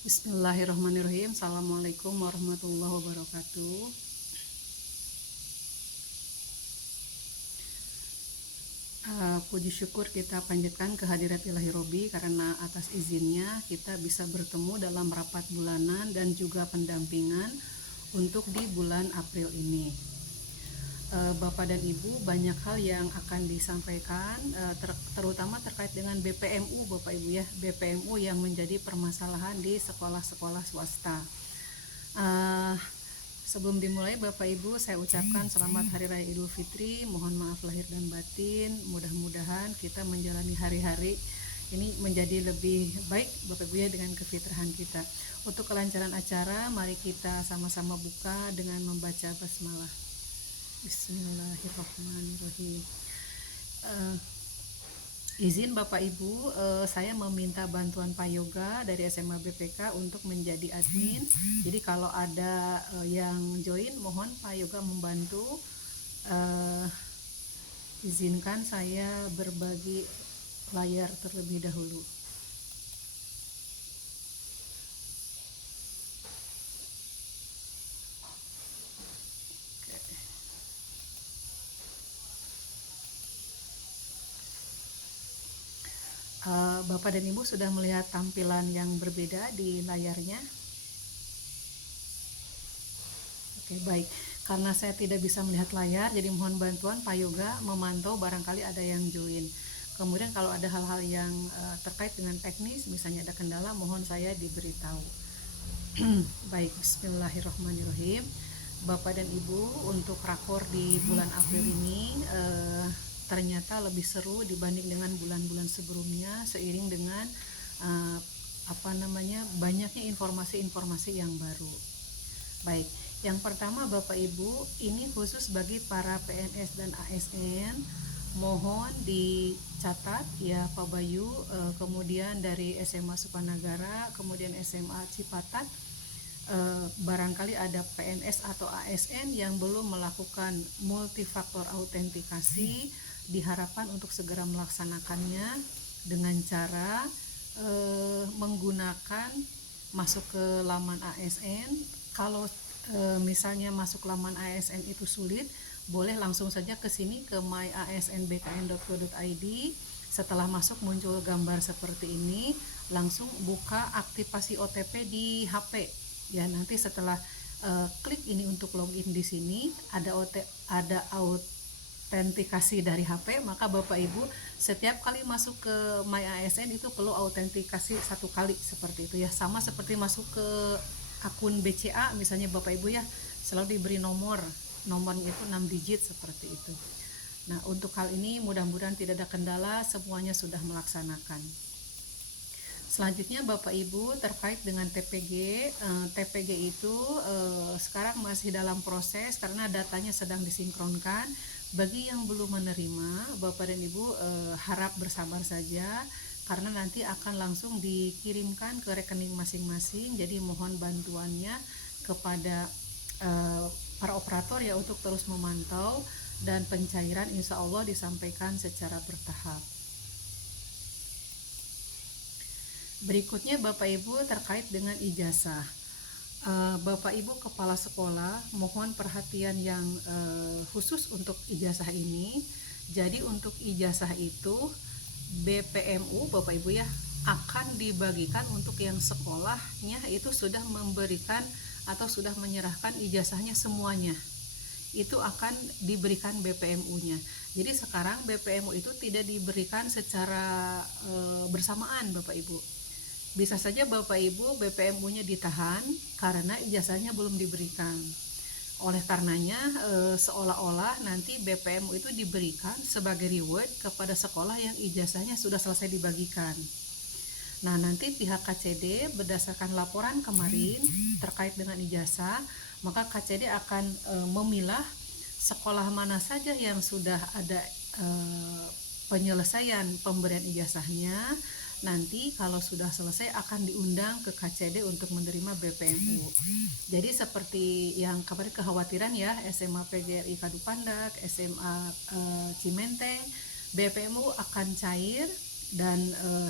Bismillahirrahmanirrahim. Assalamualaikum warahmatullahi wabarakatuh. Puji syukur kita panjatkan kehadirat Ilahi Robi karena atas izinnya kita bisa bertemu dalam rapat bulanan dan juga pendampingan untuk di bulan April ini. Bapak dan Ibu, banyak hal yang akan disampaikan, terutama terkait dengan BPMU, Bapak Ibu ya, BPMU yang menjadi permasalahan di sekolah-sekolah swasta. Sebelum dimulai, Bapak Ibu, saya ucapkan selamat Hari Raya Idul Fitri. Mohon maaf lahir dan batin. Mudah-mudahan kita menjalani hari-hari ini menjadi lebih baik, Bapak Ibu ya, dengan kefitrahan kita. Untuk kelancaran acara, mari kita sama-sama buka dengan membaca basmalah. Bismillahirrahmanirrahim. Izin Bapak Ibu, saya meminta bantuan Pak Yoga dari SMA BPK untuk menjadi admin. Jadi kalau ada yang join, mohon Pak Yoga membantu. Izinkan saya berbagi layar terlebih dahulu. Bapak dan Ibu sudah melihat tampilan yang berbeda di layarnya. Oke, baik. Karena saya tidak bisa melihat layar, jadi mohon bantuan Pak Yoga memantau barangkali ada yang join. Kemudian kalau ada hal-hal yang terkait dengan teknis, misalnya ada kendala, mohon saya diberitahu. Baik, bismillahirrahmanirrahim. Bapak dan Ibu, untuk rakor di bulan April ini ternyata lebih seru dibanding dengan bulan-bulan sebelumnya, seiring dengan banyaknya informasi-informasi yang baru. Baik, yang pertama Bapak Ibu, ini khusus bagi para PNS dan ASN, mohon dicatat ya Pak Bayu, kemudian dari SMA Sukanagara, kemudian SMA Cipatat, barangkali ada PNS atau ASN yang belum melakukan multifaktor autentikasi, diharapkan untuk segera melaksanakannya dengan cara menggunakan masuk ke laman ASN. Kalau misalnya masuk laman ASN itu sulit, boleh langsung saja ke sini ke myasnbkn.go.id. Setelah masuk muncul gambar seperti ini, langsung buka aktivasi OTP di HP. Ya, nanti setelah klik ini untuk login di sini, ada autentikasi dari HP, maka Bapak Ibu setiap kali masuk ke My ASN itu perlu autentikasi satu kali seperti itu ya. Sama seperti masuk ke akun BCA misalnya Bapak Ibu ya, selalu diberi nomornya itu 6 digit seperti itu. Nah, untuk hal ini mudah-mudahan tidak ada kendala, semuanya sudah melaksanakan. Selanjutnya Bapak Ibu, terkait dengan TPG, TPG itu sekarang masih dalam proses karena datanya sedang disinkronkan. Bagi yang belum menerima, Bapak dan Ibu harap bersabar saja karena nanti akan langsung dikirimkan ke rekening masing-masing. Jadi mohon bantuannya kepada para operator ya untuk terus memantau, dan pencairan insya Allah disampaikan secara bertahap. Berikutnya Bapak Ibu terkait dengan ijazah. Bapak Ibu Kepala Sekolah mohon perhatian yang khusus untuk ijazah ini. Jadi untuk ijazah itu BPMU Bapak Ibu ya akan dibagikan untuk yang sekolahnya itu sudah memberikan atau sudah menyerahkan ijazahnya semuanya. Itu akan diberikan BPMU-nya. Jadi sekarang BPMU itu tidak diberikan secara bersamaan Bapak Ibu. Bisa saja Bapak Ibu BPMU-nya ditahan karena ijazahnya belum diberikan. Oleh karenanya seolah-olah nanti BPMU itu diberikan sebagai reward kepada sekolah yang ijazahnya sudah selesai dibagikan. Nah, nanti pihak KCD berdasarkan laporan kemarin terkait dengan ijazah, maka KCD akan memilah sekolah mana saja yang sudah ada penyelesaian pemberian ijazahnya. Nanti kalau sudah selesai akan diundang ke KCD untuk menerima BPMU. Jadi seperti yang kemarin kekhawatiran ya, SMA PGRI Kadupandak, SMA Cimenteng, BPMU akan cair dan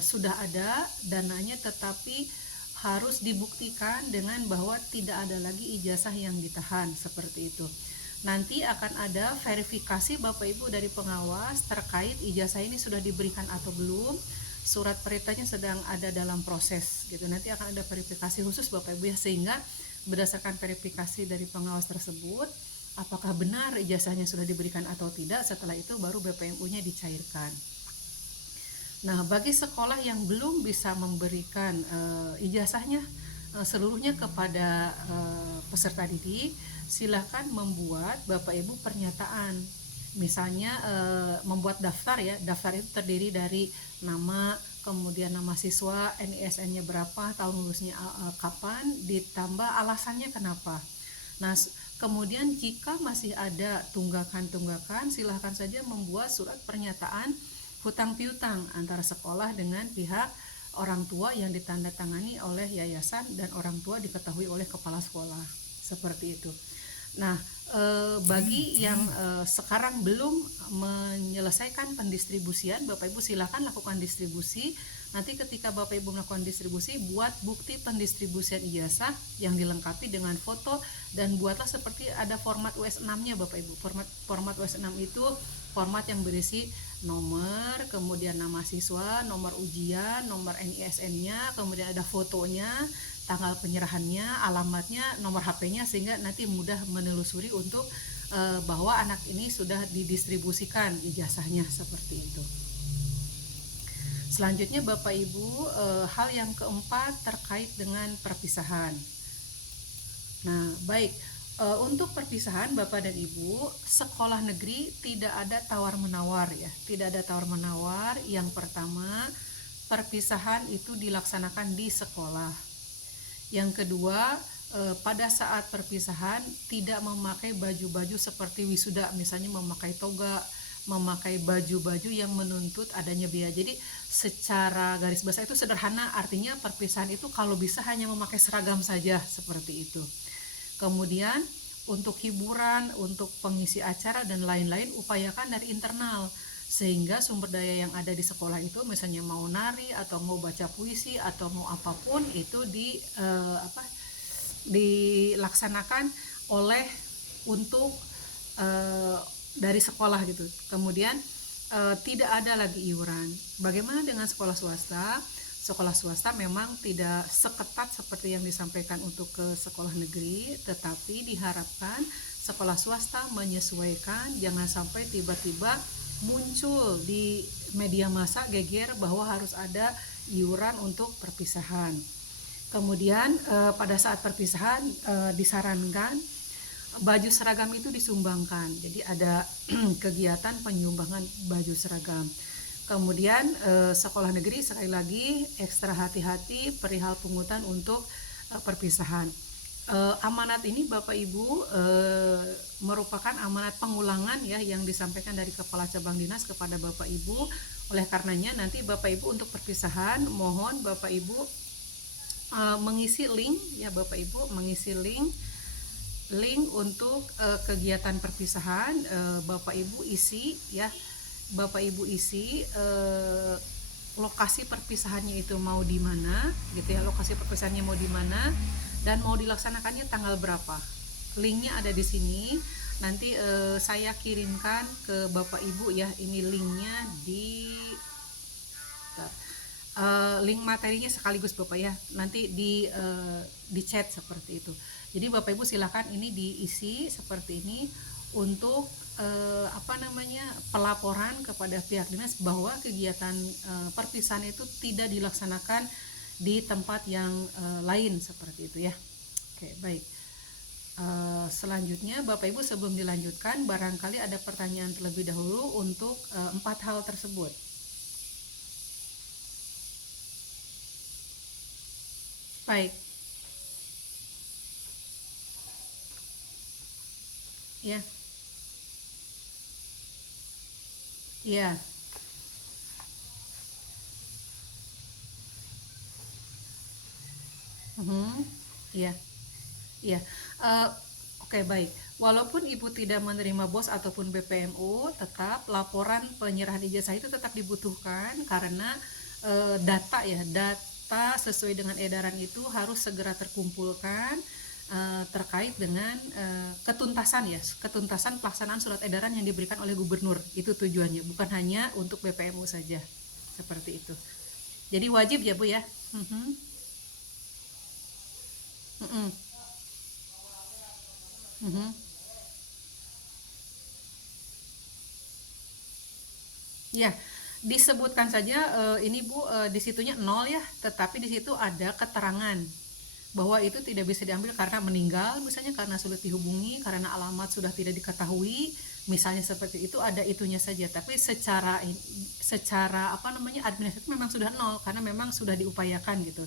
sudah ada dananya, tetapi harus dibuktikan dengan bahwa tidak ada lagi ijazah yang ditahan seperti itu. Nanti akan ada verifikasi Bapak Ibu dari pengawas terkait ijazah ini sudah diberikan atau belum. Surat perintahnya sedang ada dalam proses gitu. Nanti akan ada verifikasi khusus Bapak Ibu ya, sehingga berdasarkan verifikasi dari pengawas tersebut apakah benar ijazahnya sudah diberikan atau tidak, setelah itu baru BPMU-nya dicairkan. Nah, bagi sekolah yang belum bisa memberikan ijazahnya seluruhnya kepada peserta didik, silahkan membuat Bapak Ibu pernyataan. Misalnya membuat daftar ya, daftar itu terdiri dari nama, kemudian nama siswa, NISN-nya berapa, tahun lulusnya kapan, ditambah alasannya kenapa. Nah, kemudian jika masih ada tunggakan-tunggakan, silahkan saja membuat surat pernyataan hutang piutang antara sekolah dengan pihak orang tua yang ditandatangani oleh yayasan dan orang tua diketahui oleh kepala sekolah, seperti itu. Nah, bagi yang sekarang belum menyelesaikan pendistribusian, Bapak Ibu silakan lakukan distribusi. Nanti ketika Bapak Ibu melakukan distribusi, buat bukti pendistribusian ijazah yang dilengkapi dengan foto, dan buatlah seperti ada format US6-nya Bapak Ibu. Format US6 itu format yang berisi nomor, kemudian nama siswa, nomor ujian, nomor NISN-nya, kemudian ada fotonya, tanggal penyerahannya, alamatnya, nomor HP-nya, sehingga nanti mudah menelusuri untuk bahwa anak ini sudah didistribusikan ijazahnya, seperti itu. Selanjutnya Bapak Ibu, hal yang keempat terkait dengan perpisahan. Nah, baik, untuk perpisahan Bapak dan Ibu, sekolah negeri tidak ada tawar-menawar ya, tidak ada tawar-menawar. Yang pertama, perpisahan itu dilaksanakan di sekolah. Yang kedua, pada saat perpisahan tidak memakai baju-baju seperti wisuda, misalnya memakai toga, memakai baju-baju yang menuntut adanya biaya. Jadi secara garis besar itu sederhana, artinya perpisahan itu kalau bisa hanya memakai seragam saja, seperti itu. Kemudian untuk hiburan, untuk pengisi acara dan lain-lain, upayakan dari internal, sehingga sumber daya yang ada di sekolah itu, misalnya mau nari atau mau baca puisi atau mau apapun itu dilaksanakan oleh untuk dari sekolah gitu. Kemudian tidak ada lagi iuran. Bagaimana dengan sekolah swasta? Sekolah swasta memang tidak seketat seperti yang disampaikan untuk ke sekolah negeri, tetapi diharapkan sekolah swasta menyesuaikan, jangan sampai tiba-tiba muncul di media massa geger bahwa harus ada iuran untuk perpisahan. Kemudian pada saat perpisahan disarankan baju seragam itu disumbangkan, jadi ada kegiatan penyumbangan baju seragam. Kemudian sekolah negeri sekali lagi ekstra hati-hati perihal pungutan untuk perpisahan. Amanat ini Bapak Ibu merupakan amanat pengulangan ya, yang disampaikan dari Kepala Cabang Dinas kepada Bapak Ibu. Oleh karenanya nanti Bapak Ibu untuk perpisahan mohon Bapak Ibu mengisi link ya, Bapak Ibu mengisi link untuk kegiatan perpisahan. Bapak Ibu isi ya, Bapak Ibu isi lokasi perpisahannya itu mau di mana gitu ya, lokasi perpisahannya mau di mana dan mau dilaksanakannya tanggal berapa. Linknya ada di sini. Nanti saya kirimkan ke Bapak Ibu ya, ini linknya di link materinya sekaligus Bapak ya, nanti di chat seperti itu. Jadi Bapak Ibu silakan ini diisi seperti ini untuk pelaporan kepada pihak dinas bahwa kegiatan perpisahan itu tidak dilaksanakan di tempat yang lain, seperti itu ya. Oke, baik. Selanjutnya Bapak Ibu sebelum dilanjutkan barangkali ada pertanyaan terlebih dahulu untuk 4 hal tersebut. Baik. Ya. Iya. Iya. Iya. Oke, baik. Walaupun Ibu tidak menerima BOS ataupun BPMU, tetap laporan penyerahan ijazah itu tetap dibutuhkan karena data ya, swasta sesuai dengan edaran itu harus segera terkumpulkan terkait dengan ketuntasan pelaksanaan surat edaran yang diberikan oleh gubernur. Itu tujuannya, bukan hanya untuk BPMU saja, seperti itu. Jadi wajib ya Bu ya. Ya, disebutkan saja ini Bu, di situnya 0 ya, tetapi di situ ada keterangan bahwa itu tidak bisa diambil karena meninggal, misalnya karena sulit dihubungi, karena alamat sudah tidak diketahui, misalnya seperti itu, ada itunya saja. Tapi secara administratif memang sudah 0 karena memang sudah diupayakan gitu.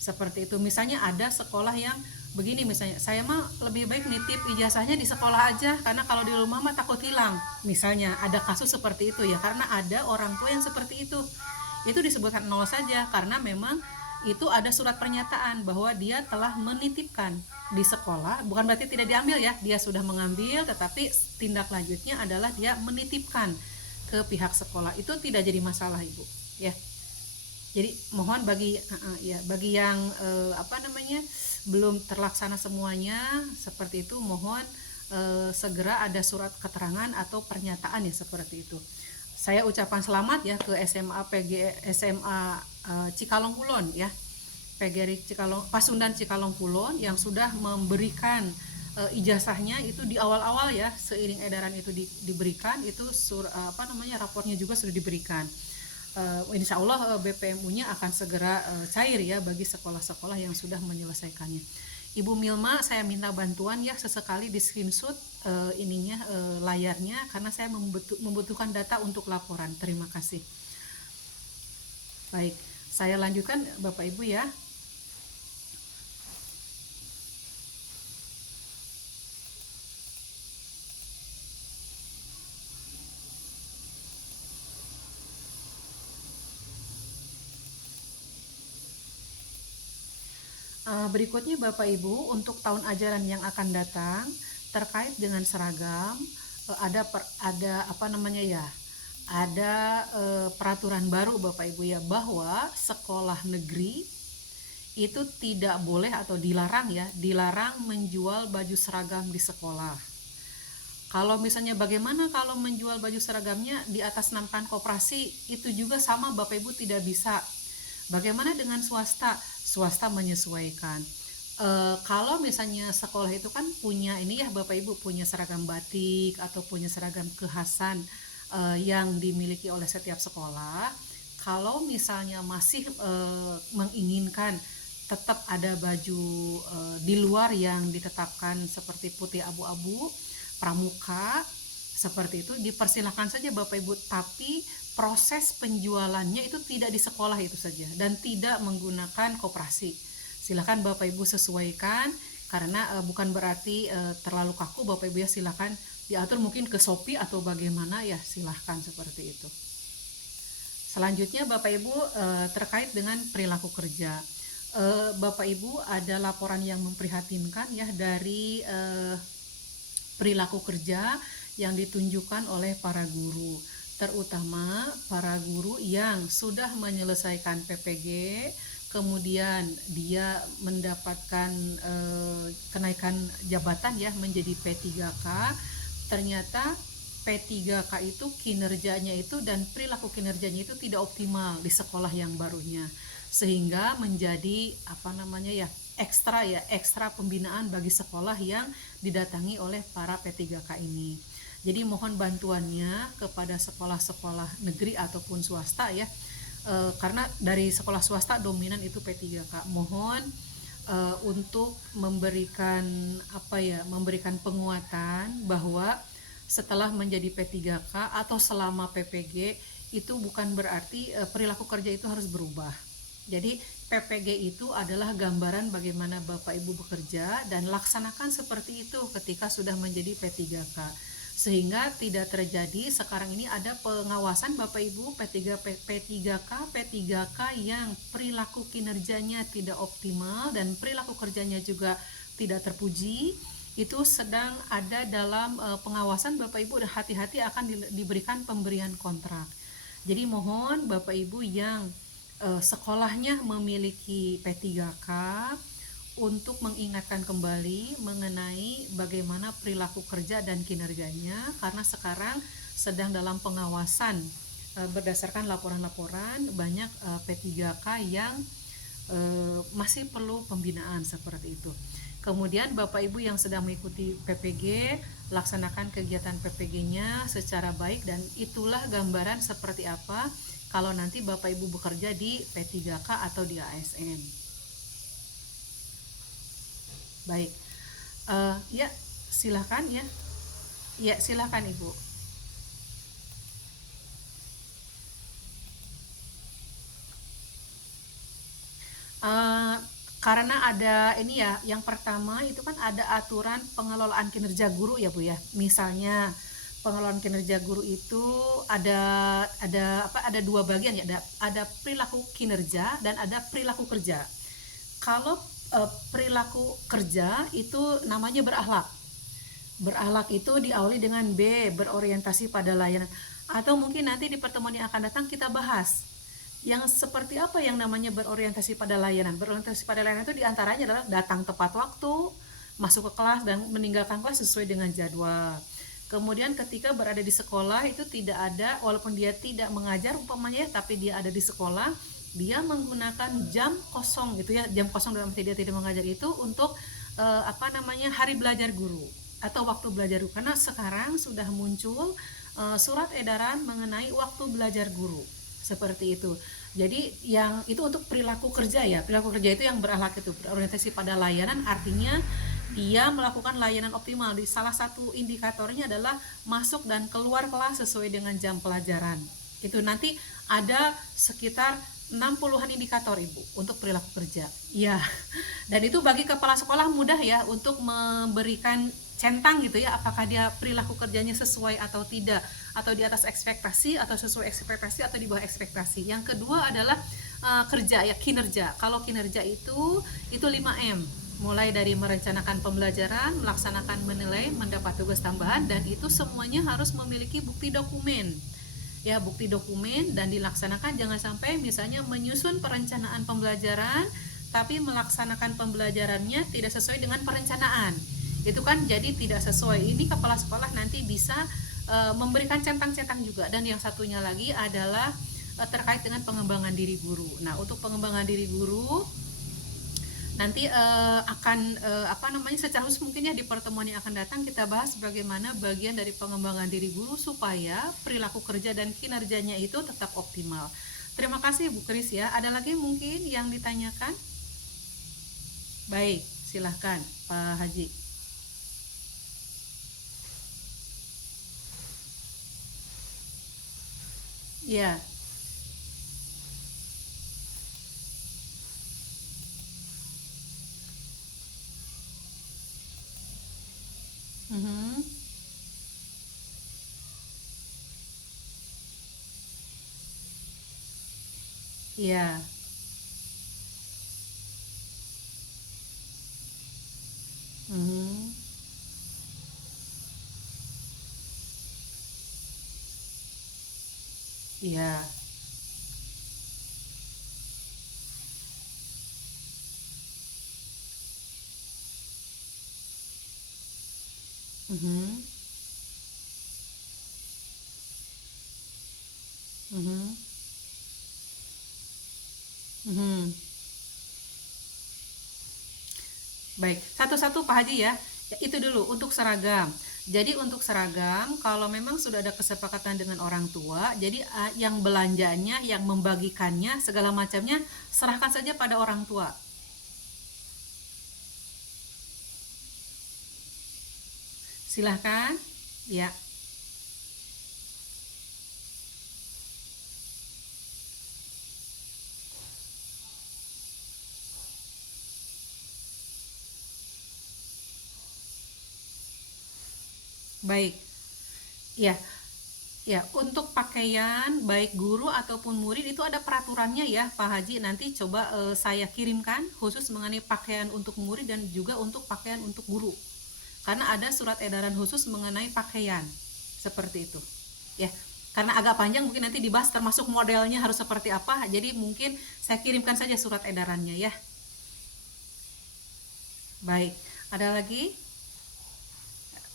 Seperti itu. Misalnya ada sekolah yang begini, misalnya saya mah lebih baik nitip ijazahnya di sekolah aja karena kalau di rumah mah takut hilang. Misalnya ada kasus seperti itu ya, karena ada orang tua yang seperti itu. Itu disebutkan 0 saja karena memang itu ada surat pernyataan bahwa dia telah menitipkan di sekolah, bukan berarti tidak diambil ya, dia sudah mengambil, tetapi tindak lanjutnya adalah dia menitipkan ke pihak sekolah. Itu tidak jadi masalah Ibu ya. Jadi mohon bagi yang belum terlaksana semuanya seperti itu, mohon segera ada surat keterangan atau pernyataan ya seperti itu. Saya ucapkan selamat ya ke SMA Cikalong Kulon ya, PGRI Pasundan Cikalong Kulon yang sudah memberikan ijazahnya itu di awal-awal ya, seiring edaran itu diberikan, itu rapornya juga sudah diberikan. Insya Allah BPMU-nya akan segera cair ya bagi sekolah-sekolah yang sudah menyelesaikannya. Ibu Milma, saya minta bantuan ya, sesekali di screenshot layarnya karena saya membutuhkan data untuk laporan. Terima kasih. Baik, saya lanjutkan Bapak Ibu ya. Berikutnya Bapak Ibu, untuk tahun ajaran yang akan datang terkait dengan seragam, ada peraturan baru Bapak Ibu ya, bahwa sekolah negeri itu tidak boleh atau dilarang menjual baju seragam di sekolah. Kalau misalnya bagaimana kalau menjual baju seragamnya di atas nampan koperasi, itu juga sama Bapak Ibu, tidak bisa. Bagaimana dengan swasta? Swasta menyesuaikan. Kalau misalnya sekolah itu kan punya ini ya Bapak Ibu, punya seragam batik atau punya seragam kekhasan yang dimiliki oleh setiap sekolah. Kalau misalnya masih menginginkan tetap ada baju di luar yang ditetapkan seperti putih abu-abu, pramuka, seperti itu, dipersilahkan saja Bapak Ibu, tapi proses penjualannya itu tidak di sekolah itu saja dan tidak menggunakan koperasi. Silakan Bapak Ibu sesuaikan, karena bukan berarti terlalu kaku Bapak Ibu ya, silakan diatur mungkin ke Shopee atau bagaimana ya, silahkan seperti itu. Selanjutnya Bapak Ibu terkait dengan perilaku kerja. Bapak Ibu, ada laporan yang memprihatinkan ya dari perilaku kerja yang ditunjukkan oleh para guru, terutama para guru yang sudah menyelesaikan PPG, kemudian dia mendapatkan kenaikan jabatan ya menjadi P3K, ternyata P3K itu kinerjanya itu dan perilaku kinerjanya itu tidak optimal di sekolah yang barunya, sehingga menjadi ekstra pembinaan bagi sekolah yang didatangi oleh para P3K ini. Jadi mohon bantuannya kepada sekolah-sekolah negeri ataupun swasta ya, karena dari sekolah swasta dominan itu P3K. Mohon untuk memberikan penguatan bahwa setelah menjadi P3K atau selama PPG itu bukan berarti perilaku kerja itu harus berubah. Jadi PPG itu adalah gambaran bagaimana Bapak Ibu bekerja, dan laksanakan seperti itu ketika sudah menjadi P3K, sehingga tidak terjadi sekarang ini ada pengawasan Bapak Ibu P3K yang perilaku kinerjanya tidak optimal dan perilaku kerjanya juga tidak terpuji. Itu sedang ada dalam pengawasan Bapak Ibu, dan hati-hati akan diberikan pemberian kontrak. Jadi mohon Bapak Ibu yang sekolahnya memiliki P3K untuk mengingatkan kembali mengenai bagaimana perilaku kerja dan kinerjanya, karena sekarang sedang dalam pengawasan berdasarkan laporan-laporan banyak P3K yang masih perlu pembinaan seperti itu. Kemudian Bapak Ibu yang sedang mengikuti PPG, laksanakan kegiatan PPG-nya secara baik, dan itulah gambaran seperti apa kalau nanti Bapak Ibu bekerja di P3K atau di ASN. Baik, ya silahkan ya. Ya silahkan Ibu. Karena ada ini ya, yang pertama itu kan ada aturan pengelolaan kinerja guru ya Bu ya. Misalnya pengelolaan kinerja guru itu ada dua bagian ya, ada perilaku kinerja dan ada perilaku kerja. Kalau perilaku kerja itu namanya berakhlak. Berakhlak itu diawali dengan B, berorientasi pada layanan. Atau mungkin nanti di pertemuan yang akan datang kita bahas yang seperti apa yang namanya berorientasi pada layanan. Berorientasi pada layanan itu diantaranya adalah datang tepat waktu, masuk ke kelas dan meninggalkan kelas sesuai dengan jadwal. Kemudian ketika berada di sekolah itu tidak ada, walaupun dia tidak mengajar umpamanya, tapi dia ada di sekolah, dia menggunakan jam kosong gitu ya, jam kosong dalam arti dia tidak mengajar itu untuk hari belajar guru atau waktu belajar guru, karena sekarang sudah muncul surat edaran mengenai waktu belajar guru seperti itu. Jadi yang itu untuk perilaku kerja ya. Perilaku kerja itu yang berakhlak, itu berorientasi pada layanan, artinya dia melakukan layanan optimal. Di salah satu indikatornya adalah masuk dan keluar kelas sesuai dengan jam pelajaran. Itu nanti ada sekitar 60-an indikator Ibu untuk perilaku kerja. Ya. Dan itu bagi kepala sekolah mudah ya untuk memberikan centang gitu ya, apakah dia perilaku kerjanya sesuai atau tidak, atau di atas ekspektasi, atau sesuai ekspektasi, atau di bawah ekspektasi. Yang kedua adalah kerja ya, kinerja. Kalau kinerja itu 5M, mulai dari merencanakan pembelajaran, melaksanakan, menilai, mendapat tugas tambahan, dan itu semuanya harus memiliki bukti dokumen ya, bukti dokumen, dan dilaksanakan. Jangan sampai misalnya menyusun perencanaan pembelajaran tapi melaksanakan pembelajarannya tidak sesuai dengan perencanaan, itu kan jadi tidak sesuai. Ini kepala sekolah nanti bisa memberikan centang-centang juga. Dan yang satunya lagi adalah terkait dengan pengembangan diri guru. Nah, untuk pengembangan diri guru nanti akan secara khusus mungkin ya di pertemuan yang akan datang kita bahas bagaimana bagian dari pengembangan diri guru supaya perilaku kerja dan kinerjanya itu tetap optimal. Terima kasih Bu Kris ya. Ada lagi mungkin yang ditanyakan? Baik, silahkan Pak Haji. Ya. Mhm. Iya. Mhm. Iya. Mhm. Mhm. Mhm. Baik, satu-satu Pak Haji ya. Itu dulu untuk seragam. Jadi untuk seragam, kalau memang sudah ada kesepakatan dengan orang tua, jadi yang belanjanya, yang membagikannya, segala macamnya serahkan saja pada orang tua. Silahkan. Ya. Baik. Ya. Ya, untuk pakaian baik guru ataupun murid itu ada peraturannya ya Pak Haji. Nanti coba saya kirimkan khusus mengenai pakaian untuk murid dan juga untuk pakaian untuk guru. Karena ada surat edaran khusus mengenai pakaian. Seperti itu. Ya. karena agak panjang mungkin nanti dibahas termasuk modelnya harus seperti apa, jadi mungkin saya kirimkan saja surat edarannya ya. Baik, ada lagi?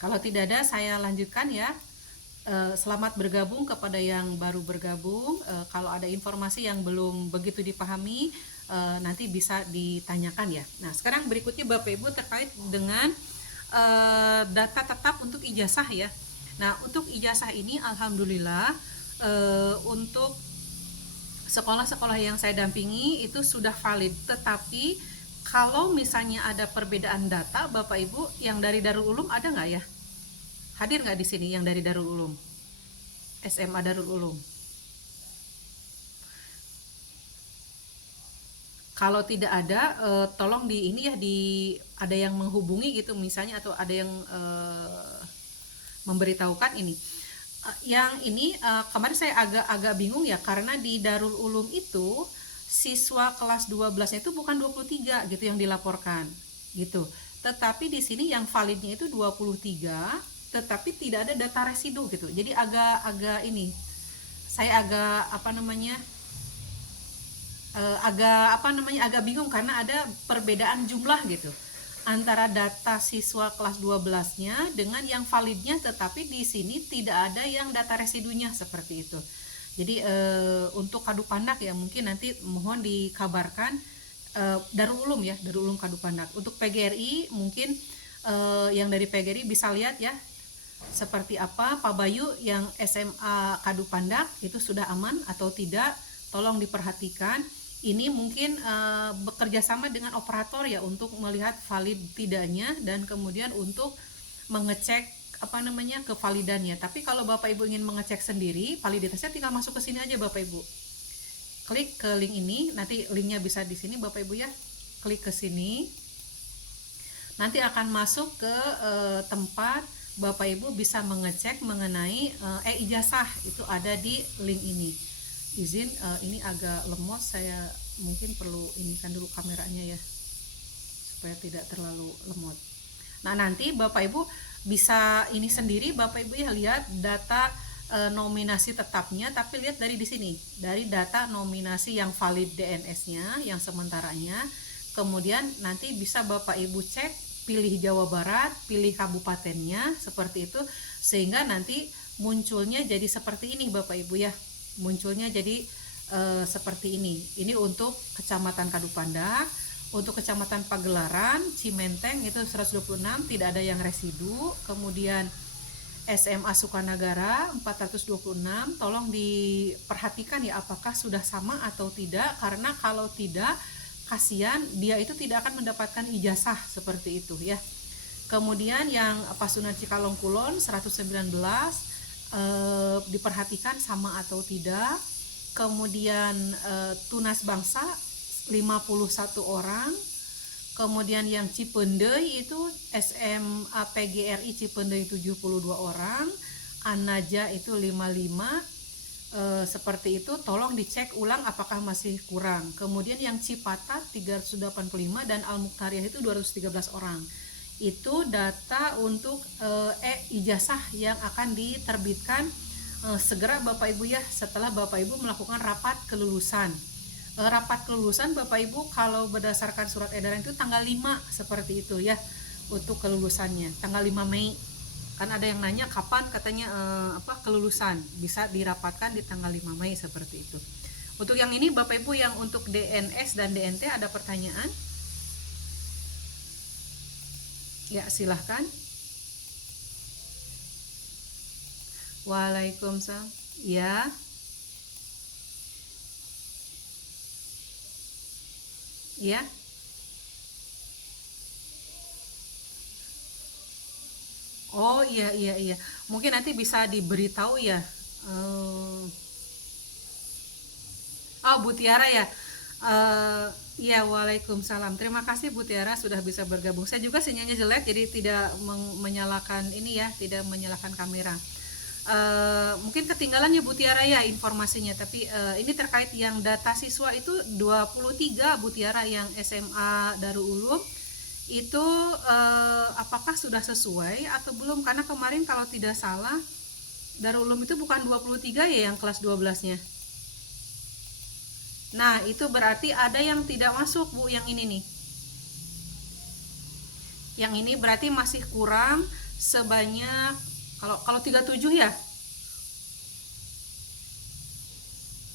Kalau tidak ada saya lanjutkan ya. Selamat bergabung kepada yang baru bergabung. Kalau ada informasi yang belum begitu dipahami, nanti bisa ditanyakan ya. Nah, sekarang berikutnya Bapak Ibu terkait dengan data tetap untuk ijazah ya. Nah, untuk ijazah ini alhamdulillah untuk sekolah-sekolah yang saya dampingi itu sudah valid, tetapi kalau misalnya ada perbedaan data, Bapak Ibu yang dari Darul Ulum ada nggak ya? Hadir nggak di sini yang dari Darul Ulum? SMA Darul Ulum. Kalau tidak ada, tolong di ini ya, ada yang menghubungi gitu misalnya, atau ada yang memberitahukan ini. Yang ini kemarin saya agak bingung ya, karena di Darul Ulum itu siswa kelas 12-nya itu bukan 23 gitu yang dilaporkan gitu. Tetapi di sini yang validnya itu 23, tetapi tidak ada data residu gitu. Jadi agak ini, saya agak bingung karena ada perbedaan jumlah gitu antara data siswa kelas 12-nya dengan yang validnya, tetapi di sini tidak ada yang data residunya seperti itu. Jadi untuk Kadupandak ya mungkin nanti mohon dikabarkan, Darul Ulum ya, Darul Ulum Kadupandak. Untuk PGRI mungkin yang dari PGRI bisa lihat ya seperti apa Pak Bayu yang SMA Kadupandak itu sudah aman atau tidak, tolong diperhatikan. Ini mungkin bekerja sama dengan operator ya untuk melihat valid tidaknya dan kemudian untuk mengecek kevalidannya. Tapi kalau Bapak Ibu ingin mengecek sendiri validitasnya, tinggal masuk ke sini aja Bapak Ibu. Klik ke link ini, nanti linknya bisa di sini Bapak Ibu ya. Klik ke sini. Nanti akan masuk ke tempat Bapak Ibu bisa mengecek mengenai ijazah, itu ada di link ini. Izin ini agak lemot, saya mungkin perlu inikan dulu kameranya ya supaya tidak terlalu lemot. Nah, nanti Bapak Ibu bisa ini sendiri Bapak Ibu ya, lihat data nominasi tetapnya, tapi lihat dari di sini, dari data nominasi yang valid DNS-nya yang sementaranya. Kemudian nanti bisa Bapak Ibu cek, pilih Jawa Barat, pilih kabupatennya seperti itu, sehingga nanti munculnya jadi seperti ini Bapak Ibu ya. Munculnya jadi seperti ini. Ini untuk Kecamatan Kadupandak. Untuk Kecamatan Pagelaran, Cimenteng itu 126, tidak ada yang residu. Kemudian SMA Sukanagara 426, tolong diperhatikan ya apakah sudah sama atau tidak, karena kalau tidak, kasihan dia itu tidak akan mendapatkan ijazah seperti itu ya. Kemudian yang Pasundan Cikalong Kulon 119, diperhatikan sama atau tidak. Kemudian Tunas Bangsa 51 orang. Kemudian yang Cipendei itu SMA PGRI Cipendei 72 orang. Anaja itu 55. Seperti itu, tolong dicek ulang apakah masih kurang. Kemudian yang Cipatat 385 dan Al-Muqtariyah itu 213 orang. Itu data untuk ijazah yang akan diterbitkan segera Bapak Ibu ya, setelah Bapak Ibu melakukan rapat kelulusan. Rapat kelulusan Bapak Ibu kalau berdasarkan surat edaran itu tanggal 5 seperti itu ya, untuk kelulusannya tanggal 5 Mei. Kan ada yang nanya kapan katanya kelulusan, bisa dirapatkan di tanggal 5 Mei seperti itu. Untuk yang ini Bapak Ibu yang untuk DNS dan DNT ada pertanyaan? Ya, silahkan. Waalaikumsalam. Ya. Ya. Oh iya. Mungkin nanti bisa diberitahu ya. Oh, Bu Tiara ya. Iya, waalaikumsalam. Terima kasih Bu Tiara sudah bisa bergabung. Saya juga sinyalnya jelek, jadi tidak menyalakan ini ya, tidak menyalakan kamera. Mungkin ketinggalan ya Bu Tiara ya informasinya, tapi ini terkait yang data siswa itu 23 Bu Tiara yang SMA Darul Ulum itu apakah sudah sesuai atau belum? Karena kemarin kalau tidak salah Darul Ulum itu bukan 23 ya yang kelas 12-nya. Nah, itu berarti ada yang tidak masuk, Bu, yang ini nih. Yang ini berarti masih kurang sebanyak, kalau 37 ya.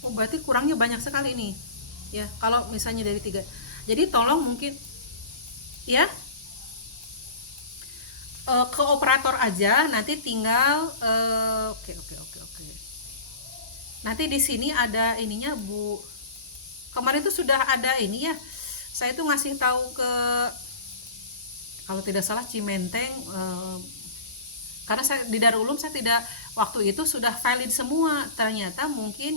Oh, berarti kurangnya banyak sekali nih. Ya, kalau misalnya dari 3. Jadi tolong mungkin ya ke operator aja, nanti tinggal oke. Nanti di sini ada ininya, Bu. Kemarin tuh sudah ada ini ya. Saya tuh ngasih tahu ke, kalau tidak salah Cimenteng, karena saya di Darul Ulum saya tidak, waktu itu sudah valid semua. Ternyata mungkin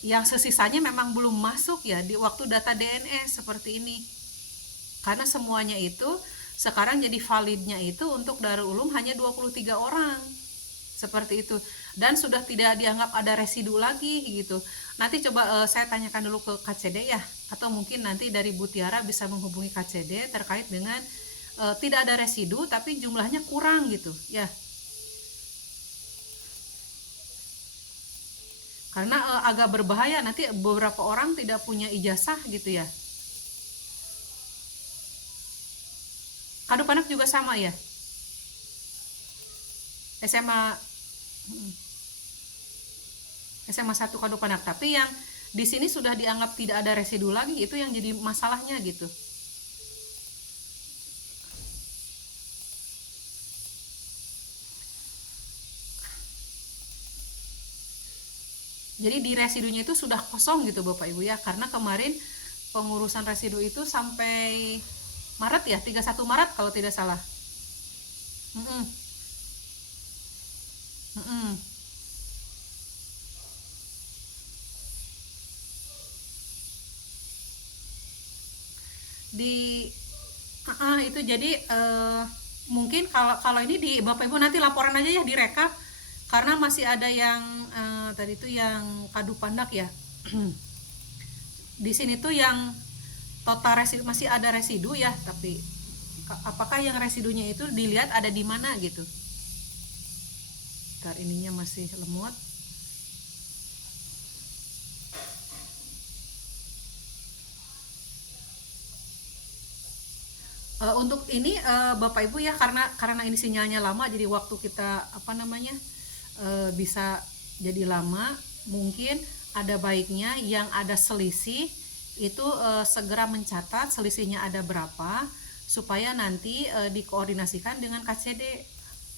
yang sesisanya memang belum masuk ya di waktu data DNS seperti ini. Karena semuanya itu sekarang jadi validnya itu untuk Darul Ulum hanya 23 orang. Seperti itu. Dan sudah tidak dianggap ada residu lagi gitu. Nanti coba saya tanyakan dulu ke KCD ya, atau mungkin nanti dari Bu Tiara bisa menghubungi KCD terkait dengan tidak ada residu tapi jumlahnya kurang gitu ya. Karena agak berbahaya, nanti beberapa orang tidak punya ijazah gitu ya. Kadupanak juga sama ya, SMA 1 Kadupanak, tapi yang di sini sudah dianggap tidak ada residu lagi, itu yang jadi masalahnya gitu. Jadi di residunya itu sudah kosong gitu Bapak Ibu ya, karena kemarin pengurusan residu itu sampai Maret ya, 31 Maret kalau tidak salah. Mm-mm. Mm-mm. Di itu jadi mungkin kalau ini di Bapak Ibu nanti laporan aja ya, direkap, karena masih ada yang tadi itu yang Kadupanak ya. Di sini tuh yang total residu masih ada residu ya, tapi apakah yang residunya itu dilihat ada di mana gitu. Ntar ininya masih lemot. Untuk ini Bapak Ibu ya, karena ini sinyalnya lama, jadi waktu kita bisa jadi lama, mungkin ada baiknya yang ada selisih itu segera mencatat selisihnya ada berapa, supaya nanti dikoordinasikan dengan KCD.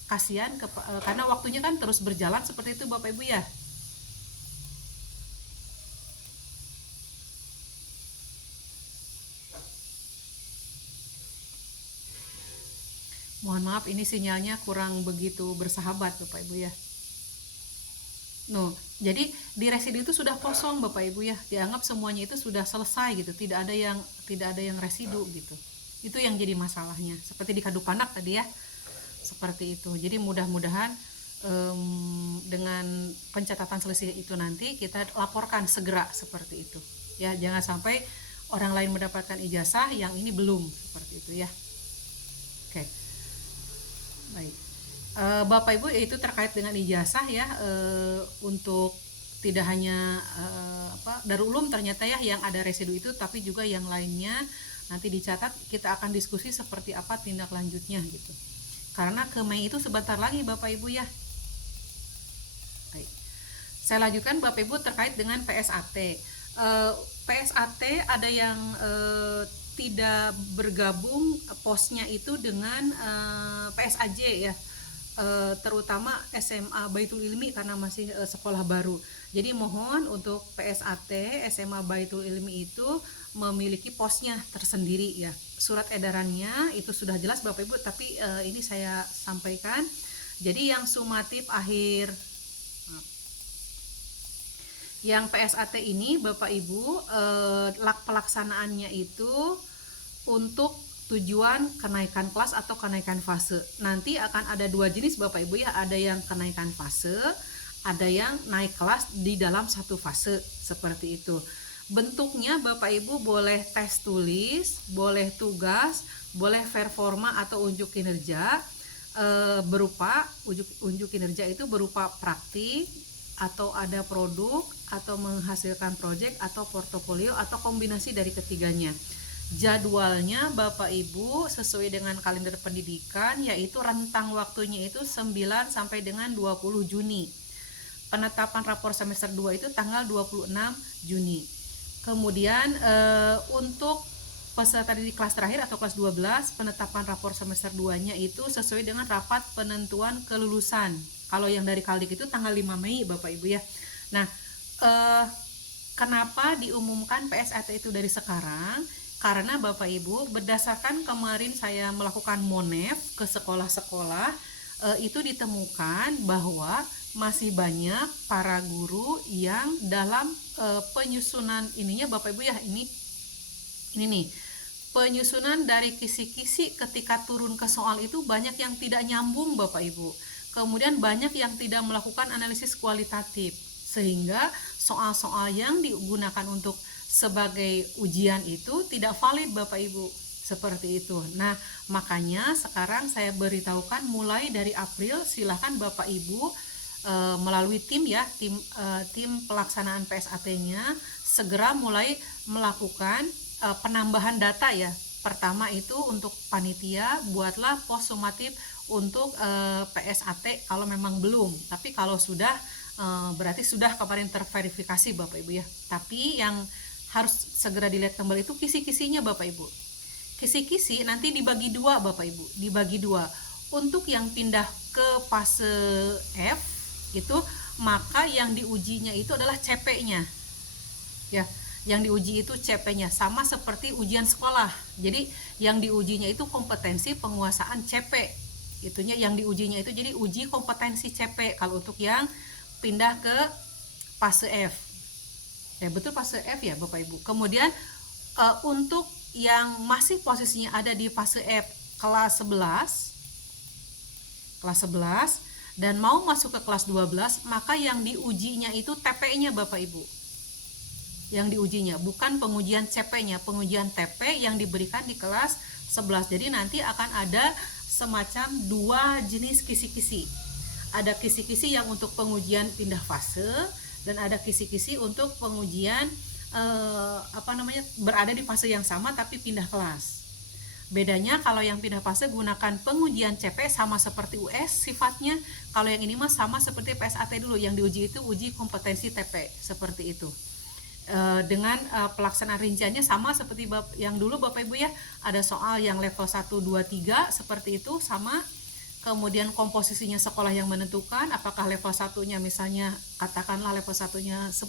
Kasihan karena waktunya kan terus berjalan seperti itu Bapak Ibu ya. Mohon maaf, ini sinyalnya kurang begitu bersahabat Bapak Ibu ya. Jadi di residu itu sudah kosong Bapak Ibu ya, dianggap semuanya itu sudah selesai gitu, tidak ada yang residu gitu. Itu yang jadi masalahnya. Seperti di Kadupanak tadi ya, seperti itu. Jadi mudah-mudahan dengan pencatatan selisih itu nanti kita laporkan segera seperti itu. Ya, jangan sampai orang lain mendapatkan ijazah yang ini belum, seperti itu ya. Oke. Baik. Bapak Ibu, itu terkait dengan ijazah ya, untuk tidak hanya Darul Ulum ternyata ya yang ada residu itu, tapi juga yang lainnya nanti dicatat, kita akan diskusi seperti apa tindak lanjutnya gitu. Karena ke Mei itu sebentar lagi Bapak Ibu ya. Baik. Saya lanjutkan Bapak Ibu terkait dengan PSAT. PSAT ada yang tidak bergabung posnya itu dengan PSAJ ya, terutama SMA Baitul Ilmi karena masih sekolah baru. Jadi mohon untuk PSAT SMA Baitul Ilmi itu memiliki posnya tersendiri ya. Surat edarannya itu sudah jelas Bapak Ibu, tapi ini saya sampaikan. Jadi yang sumatif akhir, yang PSAT ini Bapak Ibu, pelaksanaannya itu untuk tujuan kenaikan kelas atau kenaikan fase. Nanti akan ada dua jenis Bapak Ibu ya, ada yang kenaikan fase, ada yang naik kelas di dalam satu fase, seperti itu. Bentuknya Bapak Ibu boleh tes tulis, boleh tugas, boleh performa atau unjuk kinerja. berupa unjuk kinerja itu berupa praktik atau ada produk atau menghasilkan proyek atau portofolio atau kombinasi dari ketiganya. Jadwalnya Bapak Ibu sesuai dengan kalender pendidikan, yaitu rentang waktunya itu 9 sampai dengan 20 Juni. Penetapan rapor semester 2 itu tanggal 26 Juni. Kemudian untuk peserta didik kelas terakhir atau kelas 12, penetapan rapor semester 2-nya itu sesuai dengan rapat penentuan kelulusan. Kalau yang dari Kaldik itu tanggal 5 Mei Bapak Ibu ya. Nah, kenapa diumumkan PSAT itu dari sekarang? Karena Bapak Ibu, berdasarkan kemarin saya melakukan monef ke sekolah-sekolah, itu ditemukan bahwa masih banyak para guru yang dalam penyusunan ininya Bapak Ibu ya, ini nih, penyusunan dari kisi-kisi ketika turun ke soal itu banyak yang tidak nyambung Bapak Ibu. Kemudian banyak yang tidak melakukan analisis kualitatif, sehingga soal-soal yang digunakan untuk sebagai ujian itu tidak valid Bapak Ibu, seperti itu. Nah, makanya sekarang saya beritahukan mulai dari April silahkan Bapak Ibu melalui tim ya, tim pelaksanaan PSAT-nya segera mulai melakukan penambahan data ya. Pertama itu untuk panitia, buatlah pos sumatif untuk PSAT kalau memang belum. Tapi kalau sudah berarti sudah kemarin terverifikasi Bapak Ibu ya. Tapi yang harus segera dilihat kembali itu kisi-kisinya Bapak Ibu. Kisi-kisi nanti dibagi dua Bapak Ibu, dibagi dua. Untuk yang pindah ke fase F itu, maka yang diujinya itu adalah CP-nya. Ya, yang diuji itu CP-nya sama seperti ujian sekolah. Jadi yang diujinya itu kompetensi penguasaan CP. Itunya yang diujinya itu jadi uji kompetensi CP kalau untuk yang pindah ke fase F. Ya, betul fase F ya Bapak Ibu. Kemudian untuk yang masih posisinya ada di fase F kelas 11 dan mau masuk ke kelas 12, maka yang diujinya itu TP-nya Bapak Ibu. Yang diujinya bukan pengujian CP-nya, pengujian TP yang diberikan di kelas 11. Jadi nanti akan ada semacam dua jenis kisi-kisi. Ada kisi-kisi yang untuk pengujian pindah fase dan ada kisi-kisi untuk pengujian berada di fase yang sama tapi pindah kelas. Bedanya kalau yang pindah fase gunakan pengujian CP sama seperti US sifatnya. Kalau yang ini mah sama seperti PSAT dulu, yang diuji itu uji kompetensi TP seperti itu. Dengan pelaksanaan rinciannya sama seperti yang dulu Bapak Ibu ya. Ada soal yang level 1, 2, 3 seperti itu sama. Kemudian komposisinya sekolah yang menentukan apakah level 1-nya misalnya katakanlah level 1-nya 10%,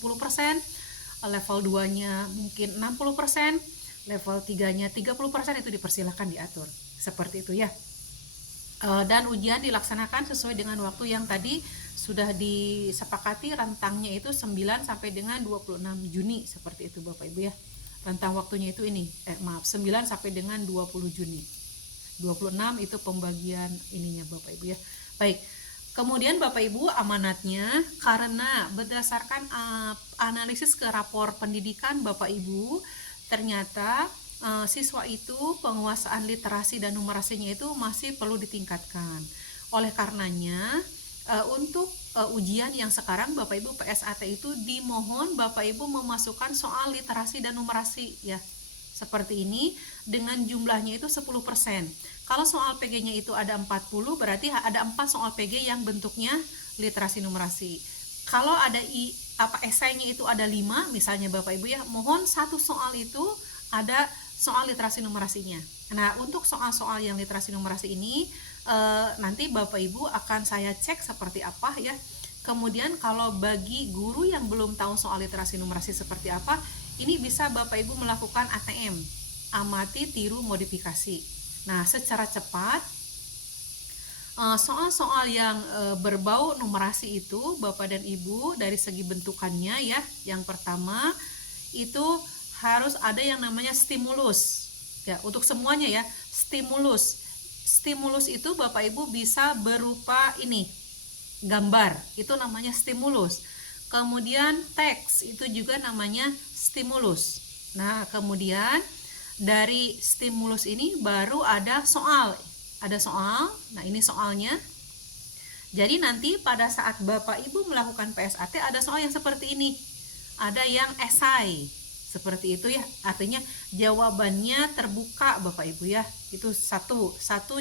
level 2-nya mungkin 60%, level 3-nya 30%, itu dipersilahkan diatur seperti itu ya. Dan ujian dilaksanakan sesuai dengan waktu yang tadi sudah disepakati, rentangnya itu 9 sampai dengan 26 Juni seperti itu Bapak Ibu ya. Rentang waktunya itu 9 sampai dengan 20 Juni. 26 itu pembagian ininya Bapak Ibu ya. Baik. Kemudian Bapak Ibu, amanatnya karena berdasarkan analisis ke rapor pendidikan Bapak Ibu, ternyata siswa itu penguasaan literasi dan numerasinya itu masih perlu ditingkatkan. Oleh karenanya untuk ujian yang sekarang Bapak Ibu PSAT itu dimohon Bapak Ibu memasukkan soal literasi dan numerasi ya. Seperti ini dengan jumlahnya itu 10%. Kalau soal PG-nya itu ada 40, berarti ada 4 soal PG yang bentuknya literasi numerasi. Kalau ada esainya itu ada 5 misalnya Bapak Ibu ya, mohon satu soal itu ada soal literasi numerasinya. Nah, untuk soal-soal yang literasi numerasi ini nanti Bapak Ibu akan saya cek seperti apa ya. Kemudian kalau bagi guru yang belum tahu soal literasi numerasi seperti apa, ini bisa Bapak Ibu melakukan ATM, amati tiru modifikasi. Nah, secara cepat soal-soal yang berbau numerasi itu Bapak dan Ibu dari segi bentukannya ya, yang pertama itu harus ada yang namanya stimulus ya, untuk semuanya ya. Stimulus itu Bapak Ibu bisa berupa ini gambar, itu namanya stimulus. Kemudian teks itu juga namanya stimulus. Nah, kemudian dari stimulus ini baru ada soal. ada soal. Nah, ini soalnya. Jadi nanti pada saat Bapak Ibu melakukan PSAT ada soal yang seperti ini. Ada yang esai. Seperti itu ya. Artinya jawabannya terbuka Bapak Ibu ya. Itu salah satu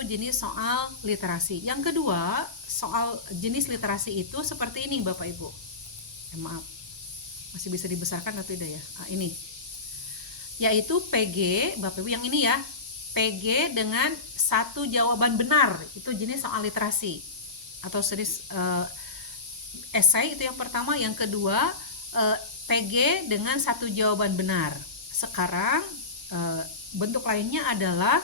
jenis soal literasi. Yang kedua, soal jenis literasi itu seperti ini Bapak Ibu. Maaf. Masih bisa dibesarkan atau tidak ya? Ini. Yaitu PG, Bapak Ibu yang ini ya. PG dengan satu jawaban benar, itu jenis soal literasi atau series esai, itu yang pertama. Yang kedua, PG dengan satu jawaban benar. Sekarang bentuk lainnya adalah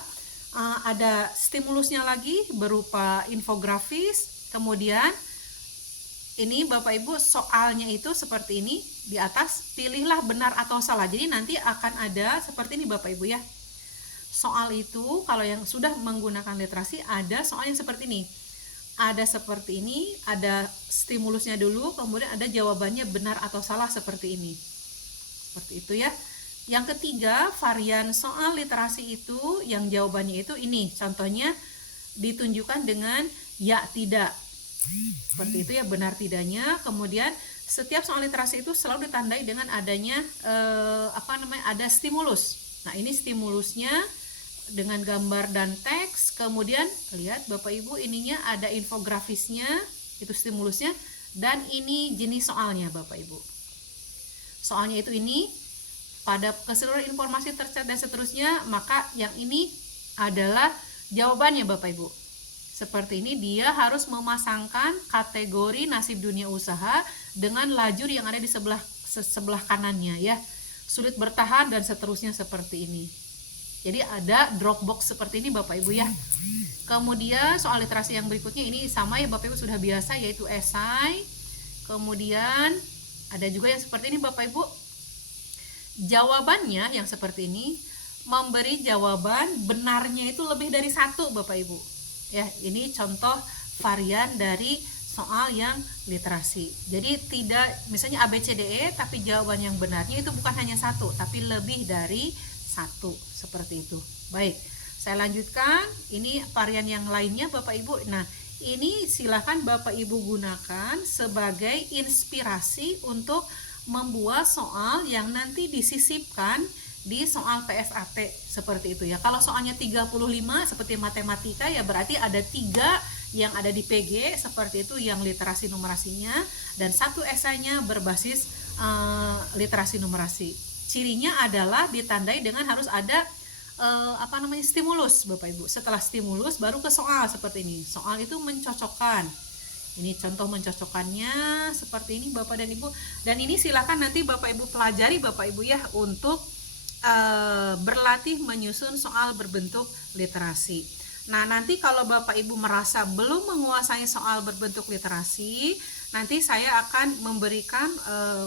ada stimulusnya lagi berupa infografis. Kemudian ini Bapak Ibu soalnya itu seperti ini, di atas pilihlah benar atau salah. Jadi nanti akan ada seperti ini Bapak Ibu ya. Soal itu kalau yang sudah menggunakan literasi ada soal yang seperti ini. Ada seperti ini, ada stimulusnya dulu, kemudian ada jawabannya benar atau salah seperti ini. Seperti itu ya. Yang ketiga, varian soal literasi itu yang jawabannya itu ini. Contohnya ditunjukkan dengan ya tidak. Seperti itu ya, benar tidaknya. Kemudian setiap soal literasi itu selalu ditandai dengan adanya ada stimulus. Nah, ini stimulusnya dengan gambar dan teks. Kemudian lihat Bapak Ibu, ininya ada infografisnya, itu stimulusnya, dan ini jenis soalnya Bapak Ibu. Soalnya itu ini pada keseluruhan informasi tercet dan seterusnya, maka yang ini adalah jawabannya Bapak Ibu. Seperti ini, dia harus memasangkan kategori nasib dunia usaha dengan lajur yang ada di sebelah kanannya ya. Sulit bertahan dan seterusnya seperti ini. Jadi ada drop box seperti ini Bapak Ibu ya. Kemudian soal literasi yang berikutnya ini sama ya Bapak Ibu, sudah biasa, yaitu esai. Kemudian ada juga yang seperti ini Bapak Ibu. Jawabannya yang seperti ini memberi jawaban benarnya itu lebih dari satu Bapak Ibu. Ya, ini contoh varian dari soal yang literasi. Jadi tidak misalnya ABCDE tapi jawaban yang benarnya itu bukan hanya satu tapi lebih dari satu, seperti itu. Baik, saya lanjutkan. Ini varian yang lainnya Bapak Ibu. Nah, ini silakan Bapak Ibu gunakan sebagai inspirasi untuk membuat soal yang nanti disisipkan di soal PSAT seperti itu ya. Kalau soalnya 35 seperti matematika ya berarti ada 3 yang ada di PG seperti itu yang literasi numerasinya, dan satu esainya berbasis literasi numerasi. Cirinya adalah ditandai dengan harus ada stimulus Bapak Ibu. Setelah stimulus baru ke soal seperti ini. Soal itu mencocokkan. Ini contoh mencocokkannya seperti ini Bapak dan Ibu. Dan ini silakan nanti Bapak Ibu pelajari Bapak Ibu ya untuk berlatih menyusun soal berbentuk literasi. Nah, nanti kalau Bapak Ibu merasa belum menguasai soal berbentuk literasi, nanti saya akan memberikan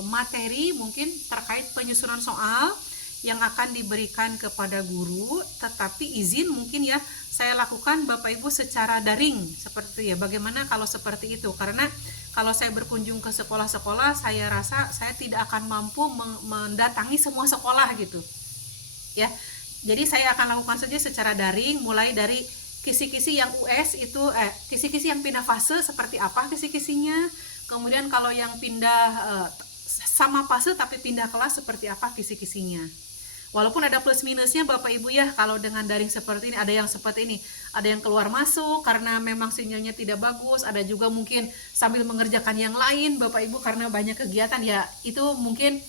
materi mungkin terkait penyusunan soal yang akan diberikan kepada guru, tetapi izin mungkin ya saya lakukan Bapak Ibu secara daring seperti ya. Bagaimana kalau seperti itu? Karena kalau saya berkunjung ke sekolah-sekolah, saya rasa saya tidak akan mampu mendatangi semua sekolah gitu. Ya. Jadi saya akan lakukan saja secara daring, mulai dari kisi-kisi yang US itu kisi-kisi yang pindah fase seperti apa kisi-kisinya. Kemudian kalau yang pindah sama fase tapi pindah kelas seperti apa kisi-kisinya. Walaupun ada plus minusnya Bapak Ibu ya, kalau dengan daring seperti ini ada yang seperti ini, ada yang keluar masuk karena memang sinyalnya tidak bagus, ada juga mungkin sambil mengerjakan yang lain Bapak Ibu karena banyak kegiatan ya. Itu mungkin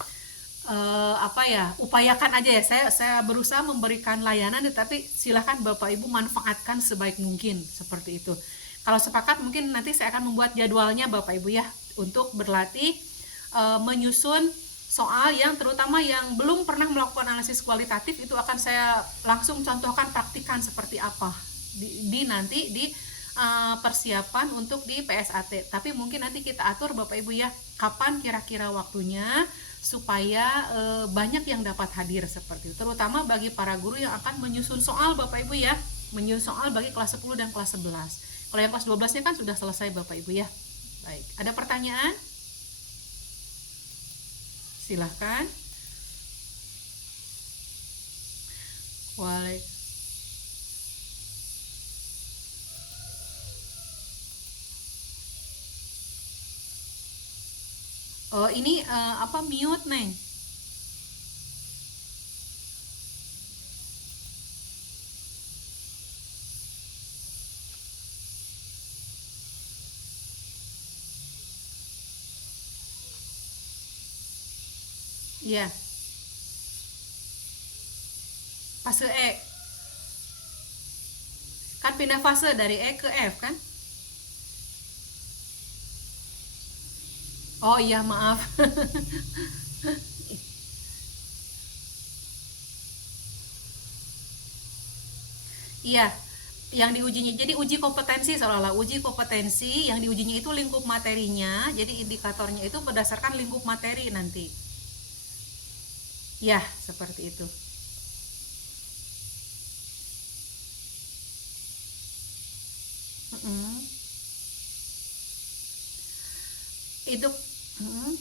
upayakan aja ya. Saya berusaha memberikan layanan, tetapi silahkan Bapak Ibu manfaatkan sebaik mungkin seperti itu. Kalau sepakat mungkin nanti saya akan membuat jadwalnya Bapak Ibu ya untuk berlatih menyusun soal yang terutama yang belum pernah melakukan analisis kualitatif, itu akan saya langsung contohkan praktikan seperti apa nanti di persiapan untuk di PSAT. Tapi mungkin nanti kita atur Bapak Ibu ya kapan kira-kira waktunya supaya banyak yang dapat hadir seperti itu, terutama bagi para guru yang akan menyusun soal Bapak Ibu ya, menyusun soal bagi kelas 10 dan kelas 11. Kalau yang kelas 12 nya kan sudah selesai Bapak Ibu ya. Baik, ada pertanyaan? Silahkan. Oh, ini apa mute, Neng? Iya, fase E. Kan pindah fase dari E ke F kan? Oh iya, maaf. Iya, yang diujinya. Jadi uji kompetensi, seolah-olah uji kompetensi yang diujinya itu lingkup materinya. Jadi indikatornya itu berdasarkan lingkup materi nanti. Ya, seperti itu. Mm-mm. Itu mm,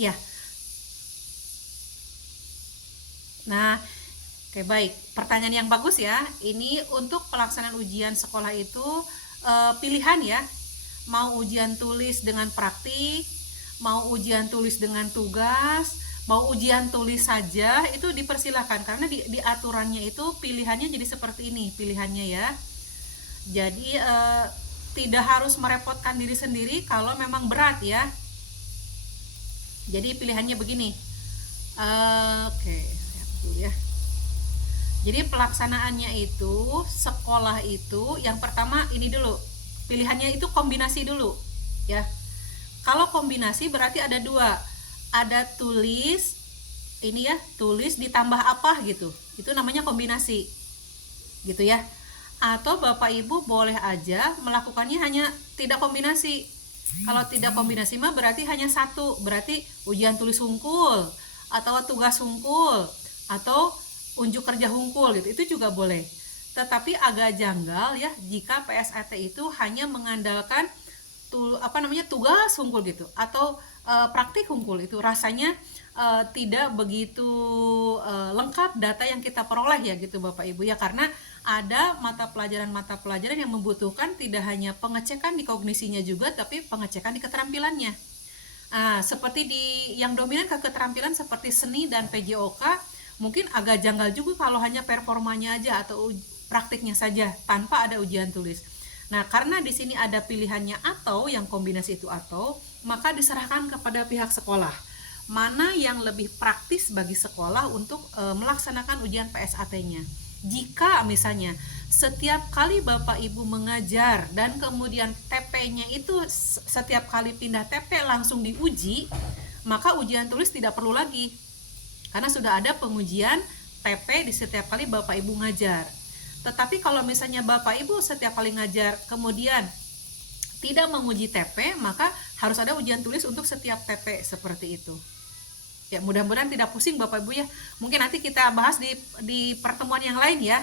ya. Nah, oke, baik. Pertanyaan yang bagus ya. Ini untuk pelaksanaan ujian sekolah itu pilihan ya. Mau ujian tulis dengan praktik, mau ujian tulis dengan tugas, mau ujian tulis saja, itu dipersilahkan karena di aturannya itu pilihannya jadi seperti ini pilihannya ya. Jadi tidak harus merepotkan diri sendiri kalau memang berat ya. Jadi pilihannya begini. Oke, lihat dulu ya. Jadi pelaksanaannya itu sekolah itu yang pertama ini dulu. Pilihannya itu kombinasi dulu ya. Kalau kombinasi berarti ada dua. Ada tulis ini ya, tulis ditambah apa gitu. Itu namanya kombinasi. Gitu ya. Atau Bapak Ibu boleh aja melakukannya hanya tidak kombinasi. Kalau tidak kombinasi mah berarti hanya satu, berarti ujian tulis hungkul atau tugas hungkul atau unjuk kerja hungkul gitu. Itu juga boleh. Tetapi agak janggal ya jika PSAT itu hanya mengandalkan tugas hungkul gitu atau praktik hungkul. Itu rasanya tidak begitu lengkap data yang kita peroleh ya gitu Bapak Ibu ya, karena ada mata pelajaran yang membutuhkan tidak hanya pengecekan di kognisinya juga tapi pengecekan di keterampilannya. Seperti di yang dominan ke keterampilan seperti seni dan PJOK mungkin agak janggal juga kalau hanya performanya aja atau praktiknya saja tanpa ada ujian tulis. Nah, karena di sini ada pilihannya atau yang kombinasi itu atau, maka diserahkan kepada pihak sekolah. Mana yang lebih praktis bagi sekolah untuk melaksanakan ujian PSAT-nya. Jika misalnya setiap kali Bapak Ibu mengajar dan kemudian TP-nya itu setiap kali pindah TP langsung diuji, maka ujian tulis tidak perlu lagi. Karena sudah ada pengujian TP di setiap kali Bapak Ibu ngajar. Tetapi kalau misalnya Bapak Ibu setiap kali ngajar kemudian tidak menguji TP, maka harus ada ujian tulis untuk setiap TP seperti itu. Ya, mudah-mudahan tidak pusing Bapak Ibu ya. Mungkin nanti kita bahas di pertemuan yang lain ya.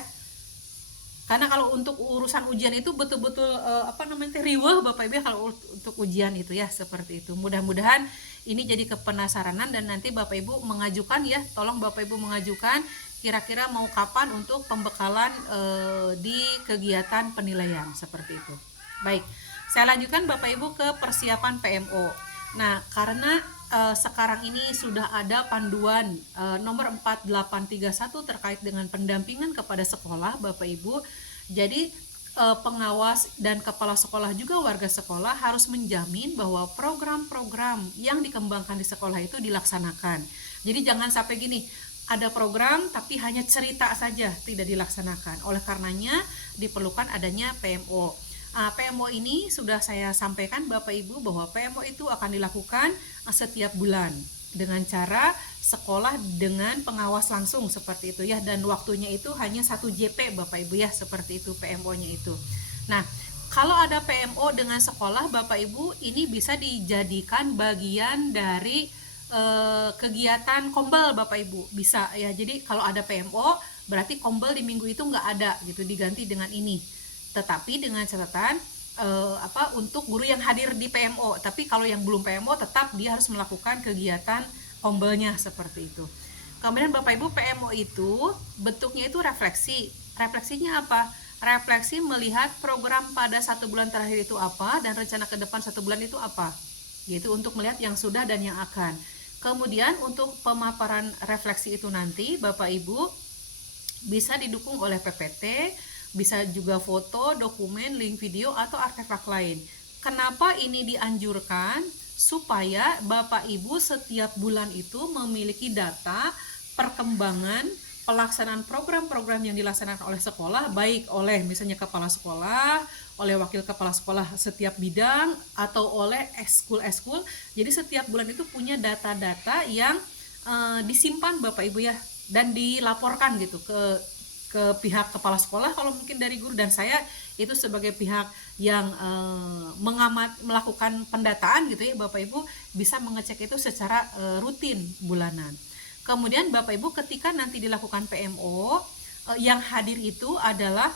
Karena kalau untuk urusan ujian itu betul-betul riweh Bapak Ibu ya kalau untuk ujian itu ya seperti itu. Mudah-mudahan ini jadi kepenasaranan dan nanti Bapak Ibu mengajukan ya, tolong Bapak Ibu mengajukan kira-kira mau kapan untuk pembekalan di kegiatan penilaian seperti itu. Baik, saya lanjutkan Bapak Ibu ke persiapan PMO. Nah, karena sekarang ini sudah ada panduan nomor 4831 terkait dengan pendampingan kepada sekolah Bapak Ibu. Jadi pengawas dan kepala sekolah juga warga sekolah harus menjamin bahwa program-program yang dikembangkan di sekolah itu dilaksanakan. Jadi jangan sampai gini, ada program tapi hanya cerita saja tidak dilaksanakan. Oleh karenanya diperlukan adanya PMO. PMO ini sudah saya sampaikan Bapak Ibu bahwa PMO itu akan dilakukan setiap bulan dengan cara sekolah dengan pengawas langsung seperti itu ya, dan waktunya itu hanya 1 JP Bapak Ibu ya, seperti itu PMO-nya itu. Nah, kalau ada PMO dengan sekolah Bapak Ibu ini bisa dijadikan bagian dari kegiatan kombel Bapak Ibu, bisa ya. Jadi kalau ada PMO berarti kombel di minggu itu nggak ada gitu, diganti dengan ini. Tetapi dengan catatan untuk guru yang hadir di PMO. Tapi kalau yang belum PMO tetap dia harus melakukan kegiatan kombelnya seperti itu. Kemudian Bapak Ibu PMO itu bentuknya itu refleksi. Refleksinya apa? refleksi melihat program pada 1 bulan terakhir itu apa dan rencana ke depan 1 bulan itu apa, gitu, untuk melihat yang sudah dan yang akan. Kemudian untuk pemaparan refleksi itu nanti Bapak Ibu bisa didukung oleh PPT, bisa juga foto, dokumen, link video, atau artefak lain. Kenapa ini dianjurkan? Supaya Bapak Ibu setiap bulan itu memiliki data perkembangan pelaksanaan program-program yang dilaksanakan oleh sekolah, baik oleh misalnya kepala sekolah, oleh wakil kepala sekolah setiap bidang, atau oleh ekskul-ekskul. Jadi setiap bulan itu punya data-data yang disimpan Bapak Ibu ya, dan dilaporkan gitu ke pihak kepala sekolah kalau mungkin dari guru, dan saya itu sebagai pihak yang melakukan pendataan gitu ya Bapak Ibu, bisa mengecek itu secara rutin bulanan. Kemudian Bapak Ibu ketika nanti dilakukan PMO, yang hadir itu adalah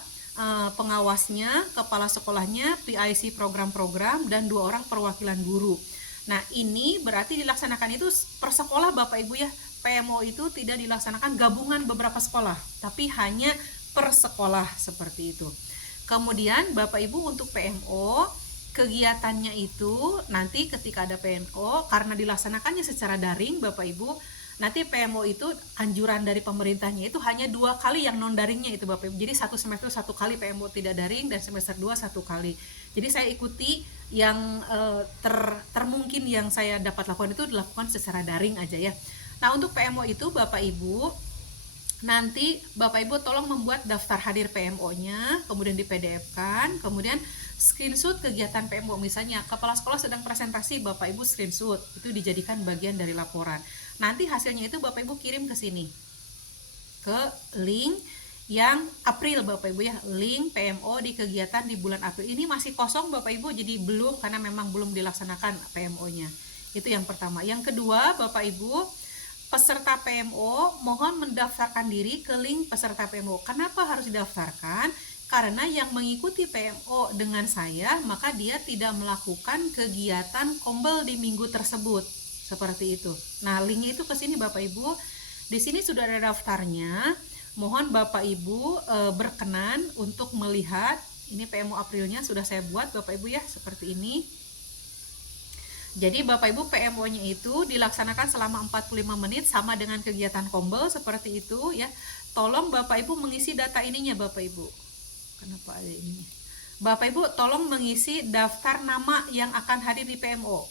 pengawasnya, kepala sekolahnya, PIC program-program, dan 2 orang perwakilan guru. Nah ini berarti dilaksanakan itu per sekolah Bapak Ibu ya. PMO itu tidak dilaksanakan gabungan beberapa sekolah, tapi hanya per sekolah seperti itu. Kemudian Bapak Ibu untuk PMO, kegiatannya itu nanti ketika ada PMO, karena dilaksanakannya secara daring Bapak Ibu, nanti PMO itu anjuran dari pemerintahnya itu hanya 2 kali yang non daringnya itu Bapak Ibu. Jadi 1 semester 1 kali PMO tidak daring, dan semester 2 1 kali. Jadi saya ikuti yang termungkin yang saya dapat lakukan itu dilakukan secara daring aja ya. Nah untuk PMO itu Bapak Ibu, nanti Bapak Ibu tolong membuat daftar hadir PMO-nya, kemudian di PDF-kan, kemudian screenshot kegiatan PMO. Misalnya kepala sekolah sedang presentasi, Bapak Ibu screenshot, itu dijadikan bagian dari laporan. Nanti hasilnya itu Bapak Ibu kirim ke sini, ke link yang April Bapak Ibu ya, link PMO di kegiatan di bulan April. Ini masih kosong Bapak Ibu, jadi belum, karena memang belum dilaksanakan PMO-nya. Itu yang pertama. Yang kedua Bapak Ibu, peserta PMO mohon mendaftarkan diri ke link peserta PMO. Kenapa harus didaftarkan? Karena yang mengikuti PMO dengan saya, maka dia tidak melakukan kegiatan kombel di minggu tersebut. Seperti itu. Nah, linknya itu ke sini Bapak Ibu. Di sini sudah ada daftarnya. Mohon Bapak Ibu berkenan untuk melihat. Ini PMO Aprilnya sudah saya buat Bapak Ibu ya, seperti ini. Jadi Bapak Ibu PMO-nya itu dilaksanakan selama 45 menit sama dengan kegiatan kombel seperti itu ya. Tolong Bapak Ibu mengisi data ininya Bapak Ibu. Kenapa ada ininya? Bapak Ibu tolong mengisi daftar nama yang akan hadir di PMO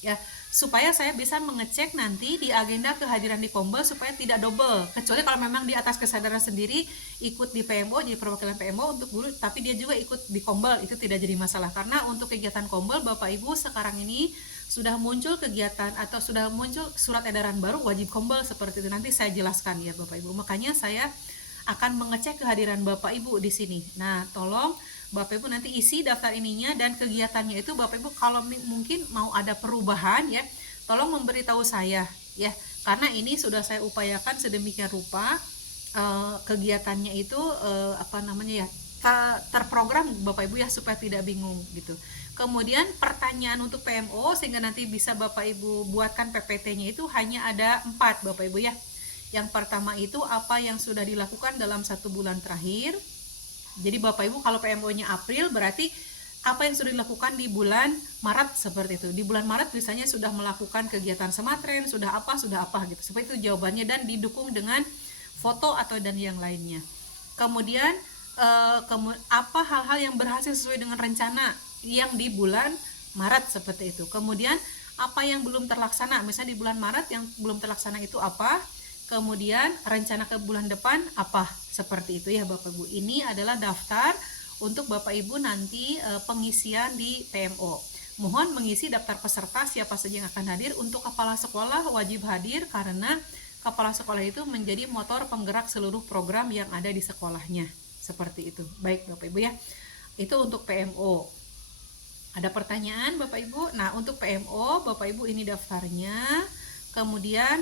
ya, supaya saya bisa mengecek nanti di agenda kehadiran di kombel supaya tidak double. Kecuali kalau memang di atas kesadaran sendiri ikut di PMO, jadi perwakilan PMO untuk guru, tapi dia juga ikut di kombel, itu tidak jadi masalah. Karena untuk kegiatan kombel Bapak Ibu sekarang ini sudah muncul kegiatan atau sudah muncul surat edaran baru wajib kombel seperti itu. Nanti saya jelaskan ya Bapak Ibu. Makanya saya akan mengecek kehadiran Bapak Ibu di sini. Nah, tolong Bapak Ibu nanti isi daftar ininya, dan kegiatannya itu Bapak Ibu kalau mungkin mau ada perubahan ya, tolong memberitahu saya ya. Karena ini sudah saya upayakan sedemikian rupa kegiatannya itu terprogram Bapak Ibu ya, supaya tidak bingung gitu. Kemudian pertanyaan untuk PMO sehingga nanti bisa Bapak Ibu buatkan PPT-nya itu hanya ada 4 Bapak Ibu ya. Yang pertama itu apa yang sudah dilakukan dalam 1 bulan terakhir. Jadi Bapak Ibu kalau PMO-nya April berarti apa yang sudah dilakukan di bulan Maret seperti itu. Di bulan Maret biasanya sudah melakukan kegiatan sematren, sudah apa gitu. Seperti itu jawabannya, dan didukung dengan foto atau dan yang lainnya. Kemudian apa hal-hal yang berhasil sesuai dengan rencana yang di bulan Maret seperti itu. Kemudian apa yang belum terlaksana, misalnya di bulan Maret yang belum terlaksana itu apa, kemudian rencana ke bulan depan apa, seperti itu ya Bapak Ibu. Ini adalah daftar untuk Bapak Ibu nanti pengisian di PMO. Mohon mengisi daftar peserta siapa saja yang akan hadir. Untuk kepala sekolah wajib hadir karena kepala sekolah itu menjadi motor penggerak seluruh program yang ada di sekolahnya. Seperti itu. Baik Bapak Ibu ya. Itu untuk PMO. Ada pertanyaan Bapak Ibu? Nah, untuk PMO Bapak Ibu ini daftarnya. Kemudian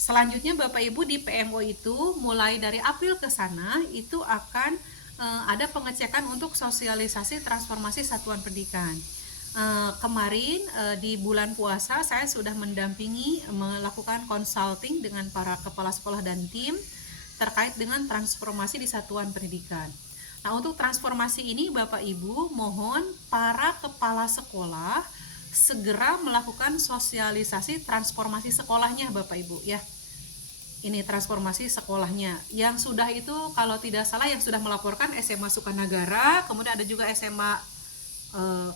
selanjutnya Bapak Ibu di PMO itu mulai dari April ke sana itu akan ada pengecekan untuk sosialisasi transformasi satuan pendidikan. Kemarin di bulan puasa saya sudah mendampingi melakukan consulting dengan para kepala sekolah dan tim terkait dengan transformasi di satuan pendidikan. Nah, untuk transformasi ini Bapak Ibu mohon para kepala sekolah segera melakukan sosialisasi transformasi sekolahnya Bapak Ibu ya. Ini transformasi sekolahnya. Yang sudah itu kalau tidak salah yang sudah melaporkan SMA Sukanagara, kemudian ada juga SMA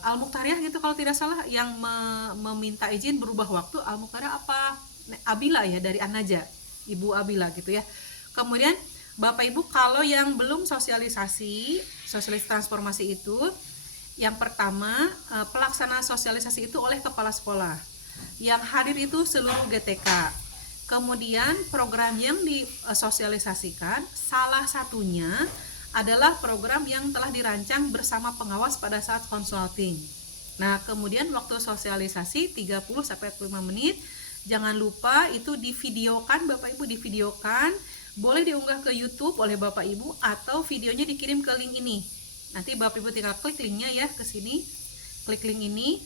Al-Muqtariah gitu kalau tidak salah yang meminta izin berubah waktu. Al-Muqtariah apa? Abila ya, dari Anaja, Ibu Abila gitu ya. Kemudian Bapak Ibu kalau yang belum sosialisasi transformasi itu, yang pertama pelaksana sosialisasi itu oleh kepala sekolah. Yang hadir itu seluruh GTK. Kemudian program yang disosialisasikan salah satunya adalah program yang telah dirancang bersama pengawas pada saat consulting. Nah, kemudian waktu sosialisasi 30-45 menit. Jangan lupa itu divideokan Bapak Ibu, divideokan. Boleh diunggah ke YouTube oleh Bapak Ibu atau videonya dikirim ke link ini. Nanti Bapak Ibu tinggal klik linknya ya ke sini. Klik link ini.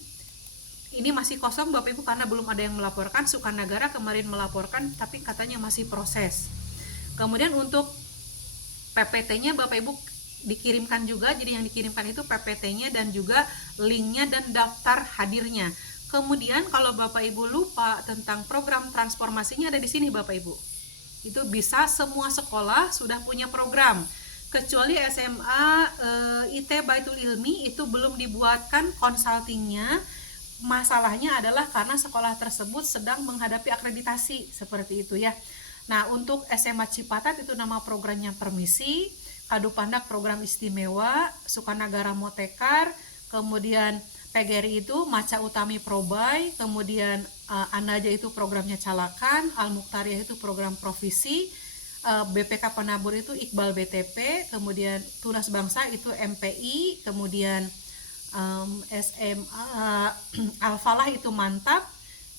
Ini masih kosong Bapak Ibu karena belum ada yang melaporkan. Sukanagara kemarin melaporkan tapi katanya masih proses. Kemudian untuk PPT-nya Bapak Ibu dikirimkan juga. Jadi yang dikirimkan itu PPT-nya dan juga linknya dan daftar hadirnya. Kemudian kalau Bapak Ibu lupa tentang program transformasinya ada di sini Bapak Ibu. Itu bisa semua sekolah sudah punya program. Kecuali SMA IT Baitul Ilmi itu belum dibuatkan consultingnya. Masalahnya adalah karena sekolah tersebut sedang menghadapi akreditasi seperti itu ya. Nah, untuk SMA Cipatat itu nama programnya Permisi, Kadu Pandak program istimewa, Sukanagara Motekar, kemudian PGRI itu Maca Utami Probay, kemudian Anaja itu programnya Calakan, Al-Muqtariah itu program Provisi, BPK Penabur itu Iqbal BTP, kemudian Tunas Bangsa itu MPI, kemudian SMA Al-Falah itu Mantap,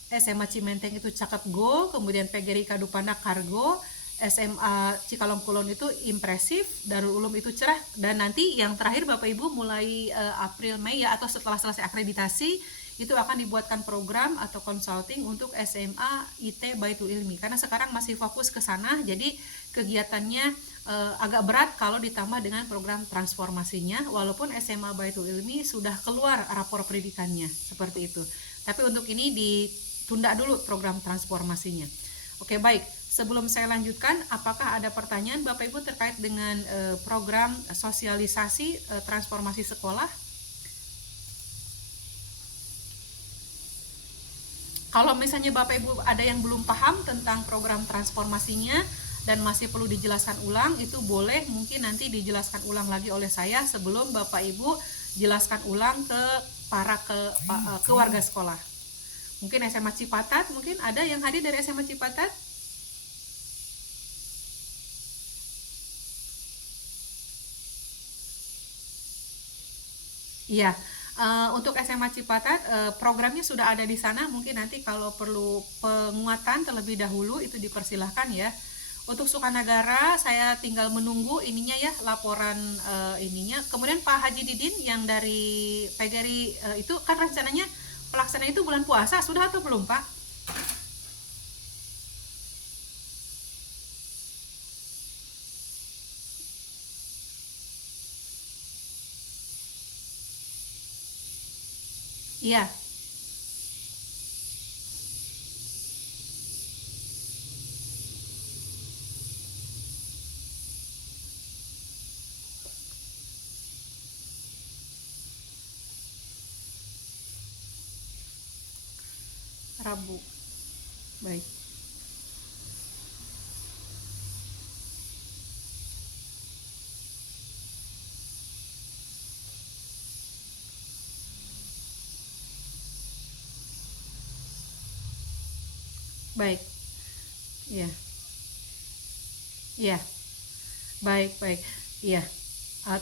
SMA Cimenteng itu Cakep Go, kemudian PGRI Kadupana Kargo, SMA Cikalong Kulon itu Impresif, Darul Ulum itu Cerah, dan nanti yang terakhir Bapak Ibu mulai April Mei ya atau setelah selesai akreditasi itu akan dibuatkan program atau consulting untuk SMA IT Baitul Ilmi karena sekarang masih fokus ke sana, jadi kegiatannya agak berat kalau ditambah dengan program transformasinya walaupun SMA Baitul Ilmi sudah keluar rapor pendidikannya seperti itu. Tapi untuk ini ditunda dulu program transformasinya. Oke, baik. Sebelum saya lanjutkan, apakah ada pertanyaan Bapak Ibu terkait dengan program sosialisasi transformasi sekolah? Kalau misalnya Bapak Ibu ada yang belum paham tentang program transformasinya dan masih perlu dijelaskan ulang, itu boleh mungkin nanti dijelaskan ulang lagi oleh saya sebelum Bapak Ibu jelaskan ulang ke warga sekolah. Mungkin SMA Cipatat, mungkin ada yang hadir dari SMA Cipatat? Iya, untuk SMA Cipatat programnya sudah ada di sana. Mungkin nanti kalau perlu penguatan terlebih dahulu itu dipersilahkan ya. Untuk Sukanagara saya tinggal menunggu ininya ya laporan ininya. Kemudian Pak Haji Didin yang dari PGRI itu kan rencananya pelaksanaan itu bulan puasa sudah atau belum Pak? Iya. Rabu. Baik. Baik. Iya. Iya. Baik, baik. Iya.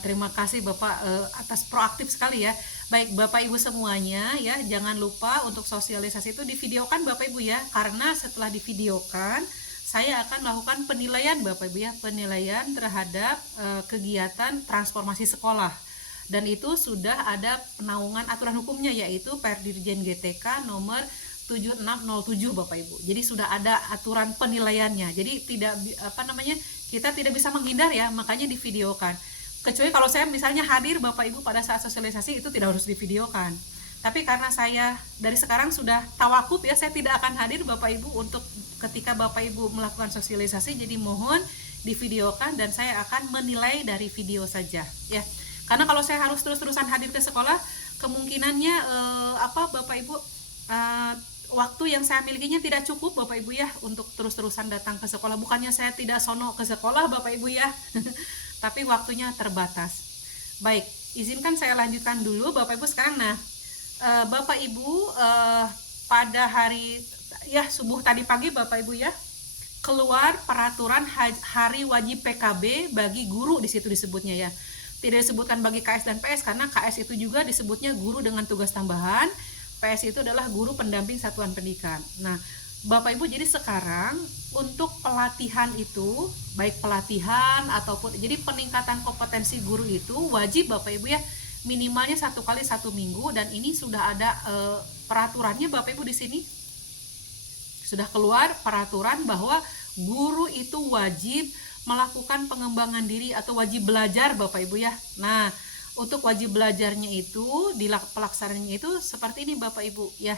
Terima kasih Bapak atas proaktif sekali ya. Baik Bapak Ibu semuanya ya, jangan lupa untuk sosialisasi itu divideokan Bapak Ibu ya. Karena setelah divideokan, saya akan melakukan penilaian Bapak Ibu ya, penilaian terhadap kegiatan transformasi sekolah. Dan itu sudah ada penaungan aturan hukumnya yaitu Perdirjen GTK nomor 7607 Bapak Ibu. Jadi sudah ada aturan penilaiannya. Jadi tidak kita tidak bisa menghindar ya, makanya divideokan. Kecuali kalau saya misalnya hadir Bapak Ibu pada saat sosialisasi, itu tidak harus divideokan. Tapi karena saya dari sekarang sudah tawakuf ya, saya tidak akan hadir Bapak Ibu untuk ketika Bapak Ibu melakukan sosialisasi, jadi mohon divideokan dan saya akan menilai dari video saja ya. Karena kalau saya harus terus-terusan hadir ke sekolah, kemungkinannya Bapak Ibu, waktu yang saya milikinya tidak cukup Bapak Ibu ya untuk terus-terusan datang ke sekolah. Bukannya saya tidak sono ke sekolah Bapak Ibu ya, tapi waktunya terbatas. Baik, izinkan saya lanjutkan dulu Bapak Ibu sekarang. Nah, Bapak Ibu, pada hari ya subuh tadi pagi Bapak Ibu ya, keluar peraturan hari wajib PKB bagi guru, di situ disebutnya ya. Tidak disebutkan bagi KS dan PS karena KS itu juga disebutnya guru dengan tugas tambahan, PS itu adalah guru pendamping satuan pendidikan. Nah, Bapak Ibu, jadi sekarang untuk pelatihan itu, baik pelatihan ataupun jadi peningkatan kompetensi guru itu wajib Bapak Ibu ya, minimalnya 1 kali 1 minggu, dan ini sudah ada peraturannya Bapak Ibu. Di sini sudah keluar peraturan bahwa guru itu wajib melakukan pengembangan diri atau wajib belajar Bapak Ibu ya. Nah, untuk wajib belajarnya itu, pelaksanaannya itu seperti ini Bapak Ibu ya.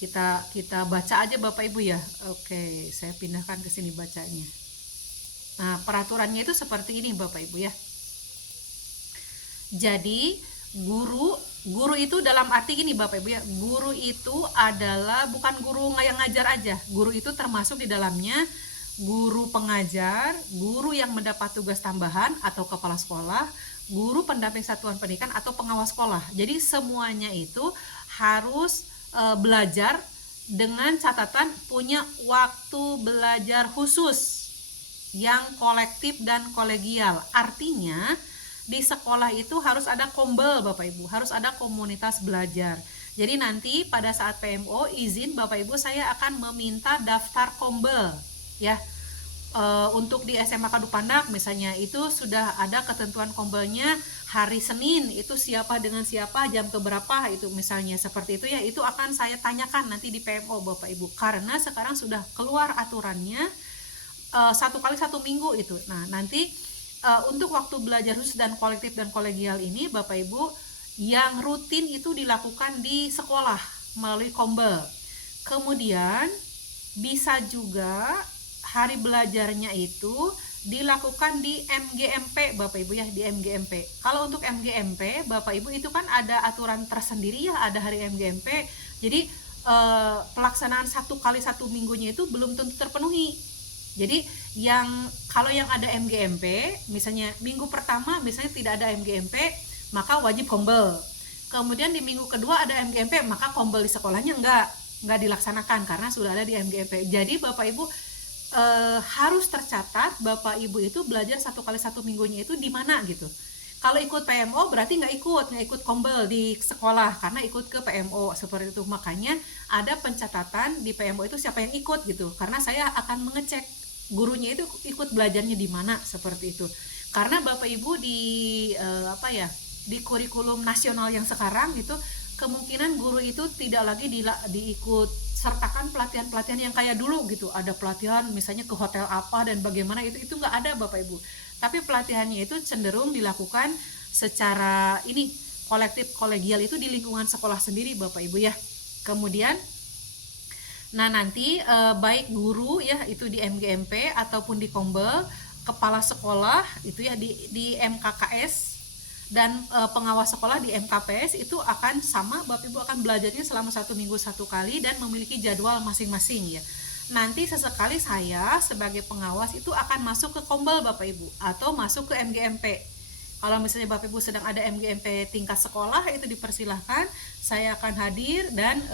Kita baca aja Bapak Ibu ya. Oke, saya pindahkan ke sini bacanya. Nah, peraturannya itu seperti ini Bapak Ibu ya. Jadi guru itu dalam arti gini Bapak Ibu ya, guru itu adalah bukan guru yang ngajar aja. Guru itu termasuk di dalamnya guru pengajar, guru yang mendapat tugas tambahan atau kepala sekolah, guru pendamping satuan pendidikan atau pengawas sekolah. Jadi semuanya itu harus belajar dengan catatan punya waktu belajar khusus yang kolektif dan kolegial. Artinya di sekolah itu harus ada kombel Bapak Ibu, harus ada komunitas belajar. Jadi nanti pada saat PMO izin Bapak Ibu, saya akan meminta daftar kombel ya. Untuk di SMA Kadupandak misalnya itu sudah ada ketentuan kombelnya, hari Senin itu siapa dengan siapa, jam keberapa, itu misalnya seperti itu ya. Itu akan saya tanyakan nanti di PMO Bapak Ibu, karena sekarang sudah keluar aturannya 1 kali 1 minggu itu. Nah, nanti untuk waktu belajar khusus dan kolektif dan kolegial ini Bapak Ibu, yang rutin itu dilakukan di sekolah melalui kombel. Kemudian bisa juga hari belajarnya itu dilakukan di MGMP Bapak Ibu ya, di MGMP. Kalau untuk MGMP Bapak Ibu itu kan ada aturan tersendiri ya, ada hari MGMP. Jadi pelaksanaan 1 kali 1 minggunya itu belum tentu terpenuhi. Jadi kalau yang ada MGMP, misalnya minggu pertama misalnya tidak ada MGMP, maka wajib kombel. Kemudian di minggu kedua ada MGMP, maka kombel di sekolahnya enggak dilaksanakan karena sudah ada di MGMP. Jadi Bapak Ibu harus tercatat Bapak Ibu itu belajar 1 kali 1 minggunya itu di mana gitu. Kalau ikut PMO berarti nggak ikut kombel di sekolah karena ikut ke PMO seperti itu. Makanya ada pencatatan di PMO itu siapa yang ikut gitu, karena saya akan mengecek gurunya itu ikut belajarnya di mana seperti itu. Karena Bapak Ibu di kurikulum nasional yang sekarang itu kemungkinan guru itu tidak lagi diikut sertakan pelatihan-pelatihan yang kayak dulu gitu. Ada pelatihan misalnya ke hotel apa dan bagaimana, itu nggak ada Bapak Ibu. Tapi pelatihannya itu cenderung dilakukan secara kolektif kolegial itu di lingkungan sekolah sendiri Bapak Ibu ya. Kemudian nanti baik guru ya itu di MGMP ataupun di kombel, kepala sekolah itu ya di MKKS, dan pengawas sekolah di MKPS itu akan sama Bapak Ibu, akan belajarnya selama 1 minggu 1 kali dan memiliki jadwal masing-masing ya. Nanti sesekali saya sebagai pengawas itu akan masuk ke kombel Bapak Ibu atau masuk ke MGMP. Kalau misalnya Bapak Ibu sedang ada MGMP tingkat sekolah itu dipersilahkan, saya akan hadir dan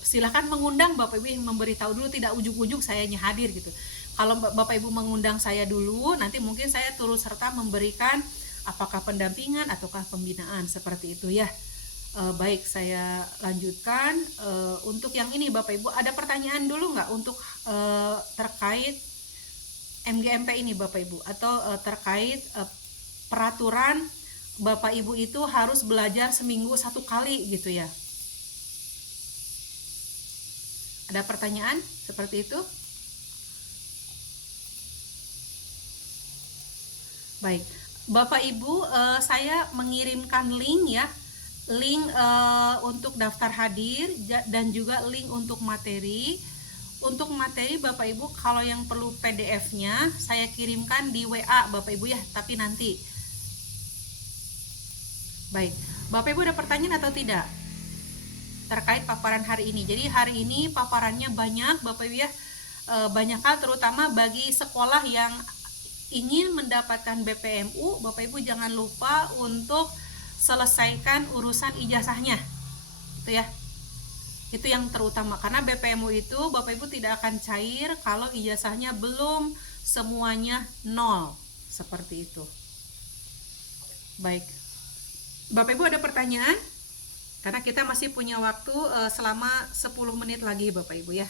silahkan mengundang Bapak Ibu yang memberitahu dulu, tidak ujug-ujug sayanya hadir gitu. Kalau Bapak Ibu mengundang saya dulu, nanti mungkin saya turut serta memberikan apakah pendampingan ataukah pembinaan seperti itu ya. Baik, saya lanjutkan. Untuk yang ini Bapak Ibu ada pertanyaan dulu nggak untuk terkait MGMP ini Bapak Ibu, atau terkait peraturan Bapak Ibu itu harus belajar seminggu 1 kali gitu ya. Ada pertanyaan seperti itu? Baik, Bapak Ibu, saya mengirimkan link ya, link untuk daftar hadir dan juga link untuk materi. Untuk materi Bapak Ibu, kalau yang perlu PDF-nya saya kirimkan di WA Bapak Ibu ya, tapi nanti. Baik, Bapak Ibu ada pertanyaan atau tidak terkait paparan hari ini? Jadi hari ini paparannya banyak Bapak Ibu ya, banyak hal terutama bagi sekolah yang ingin mendapatkan BPMU. Bapak Ibu jangan lupa untuk selesaikan urusan ijazahnya, itu ya. Itu yang terutama, karena BPMU itu Bapak Ibu tidak akan cair kalau ijazahnya belum semuanya nol, seperti itu. Baik, Bapak Ibu ada pertanyaan? Karena kita masih punya waktu selama 10 menit lagi Bapak Ibu ya.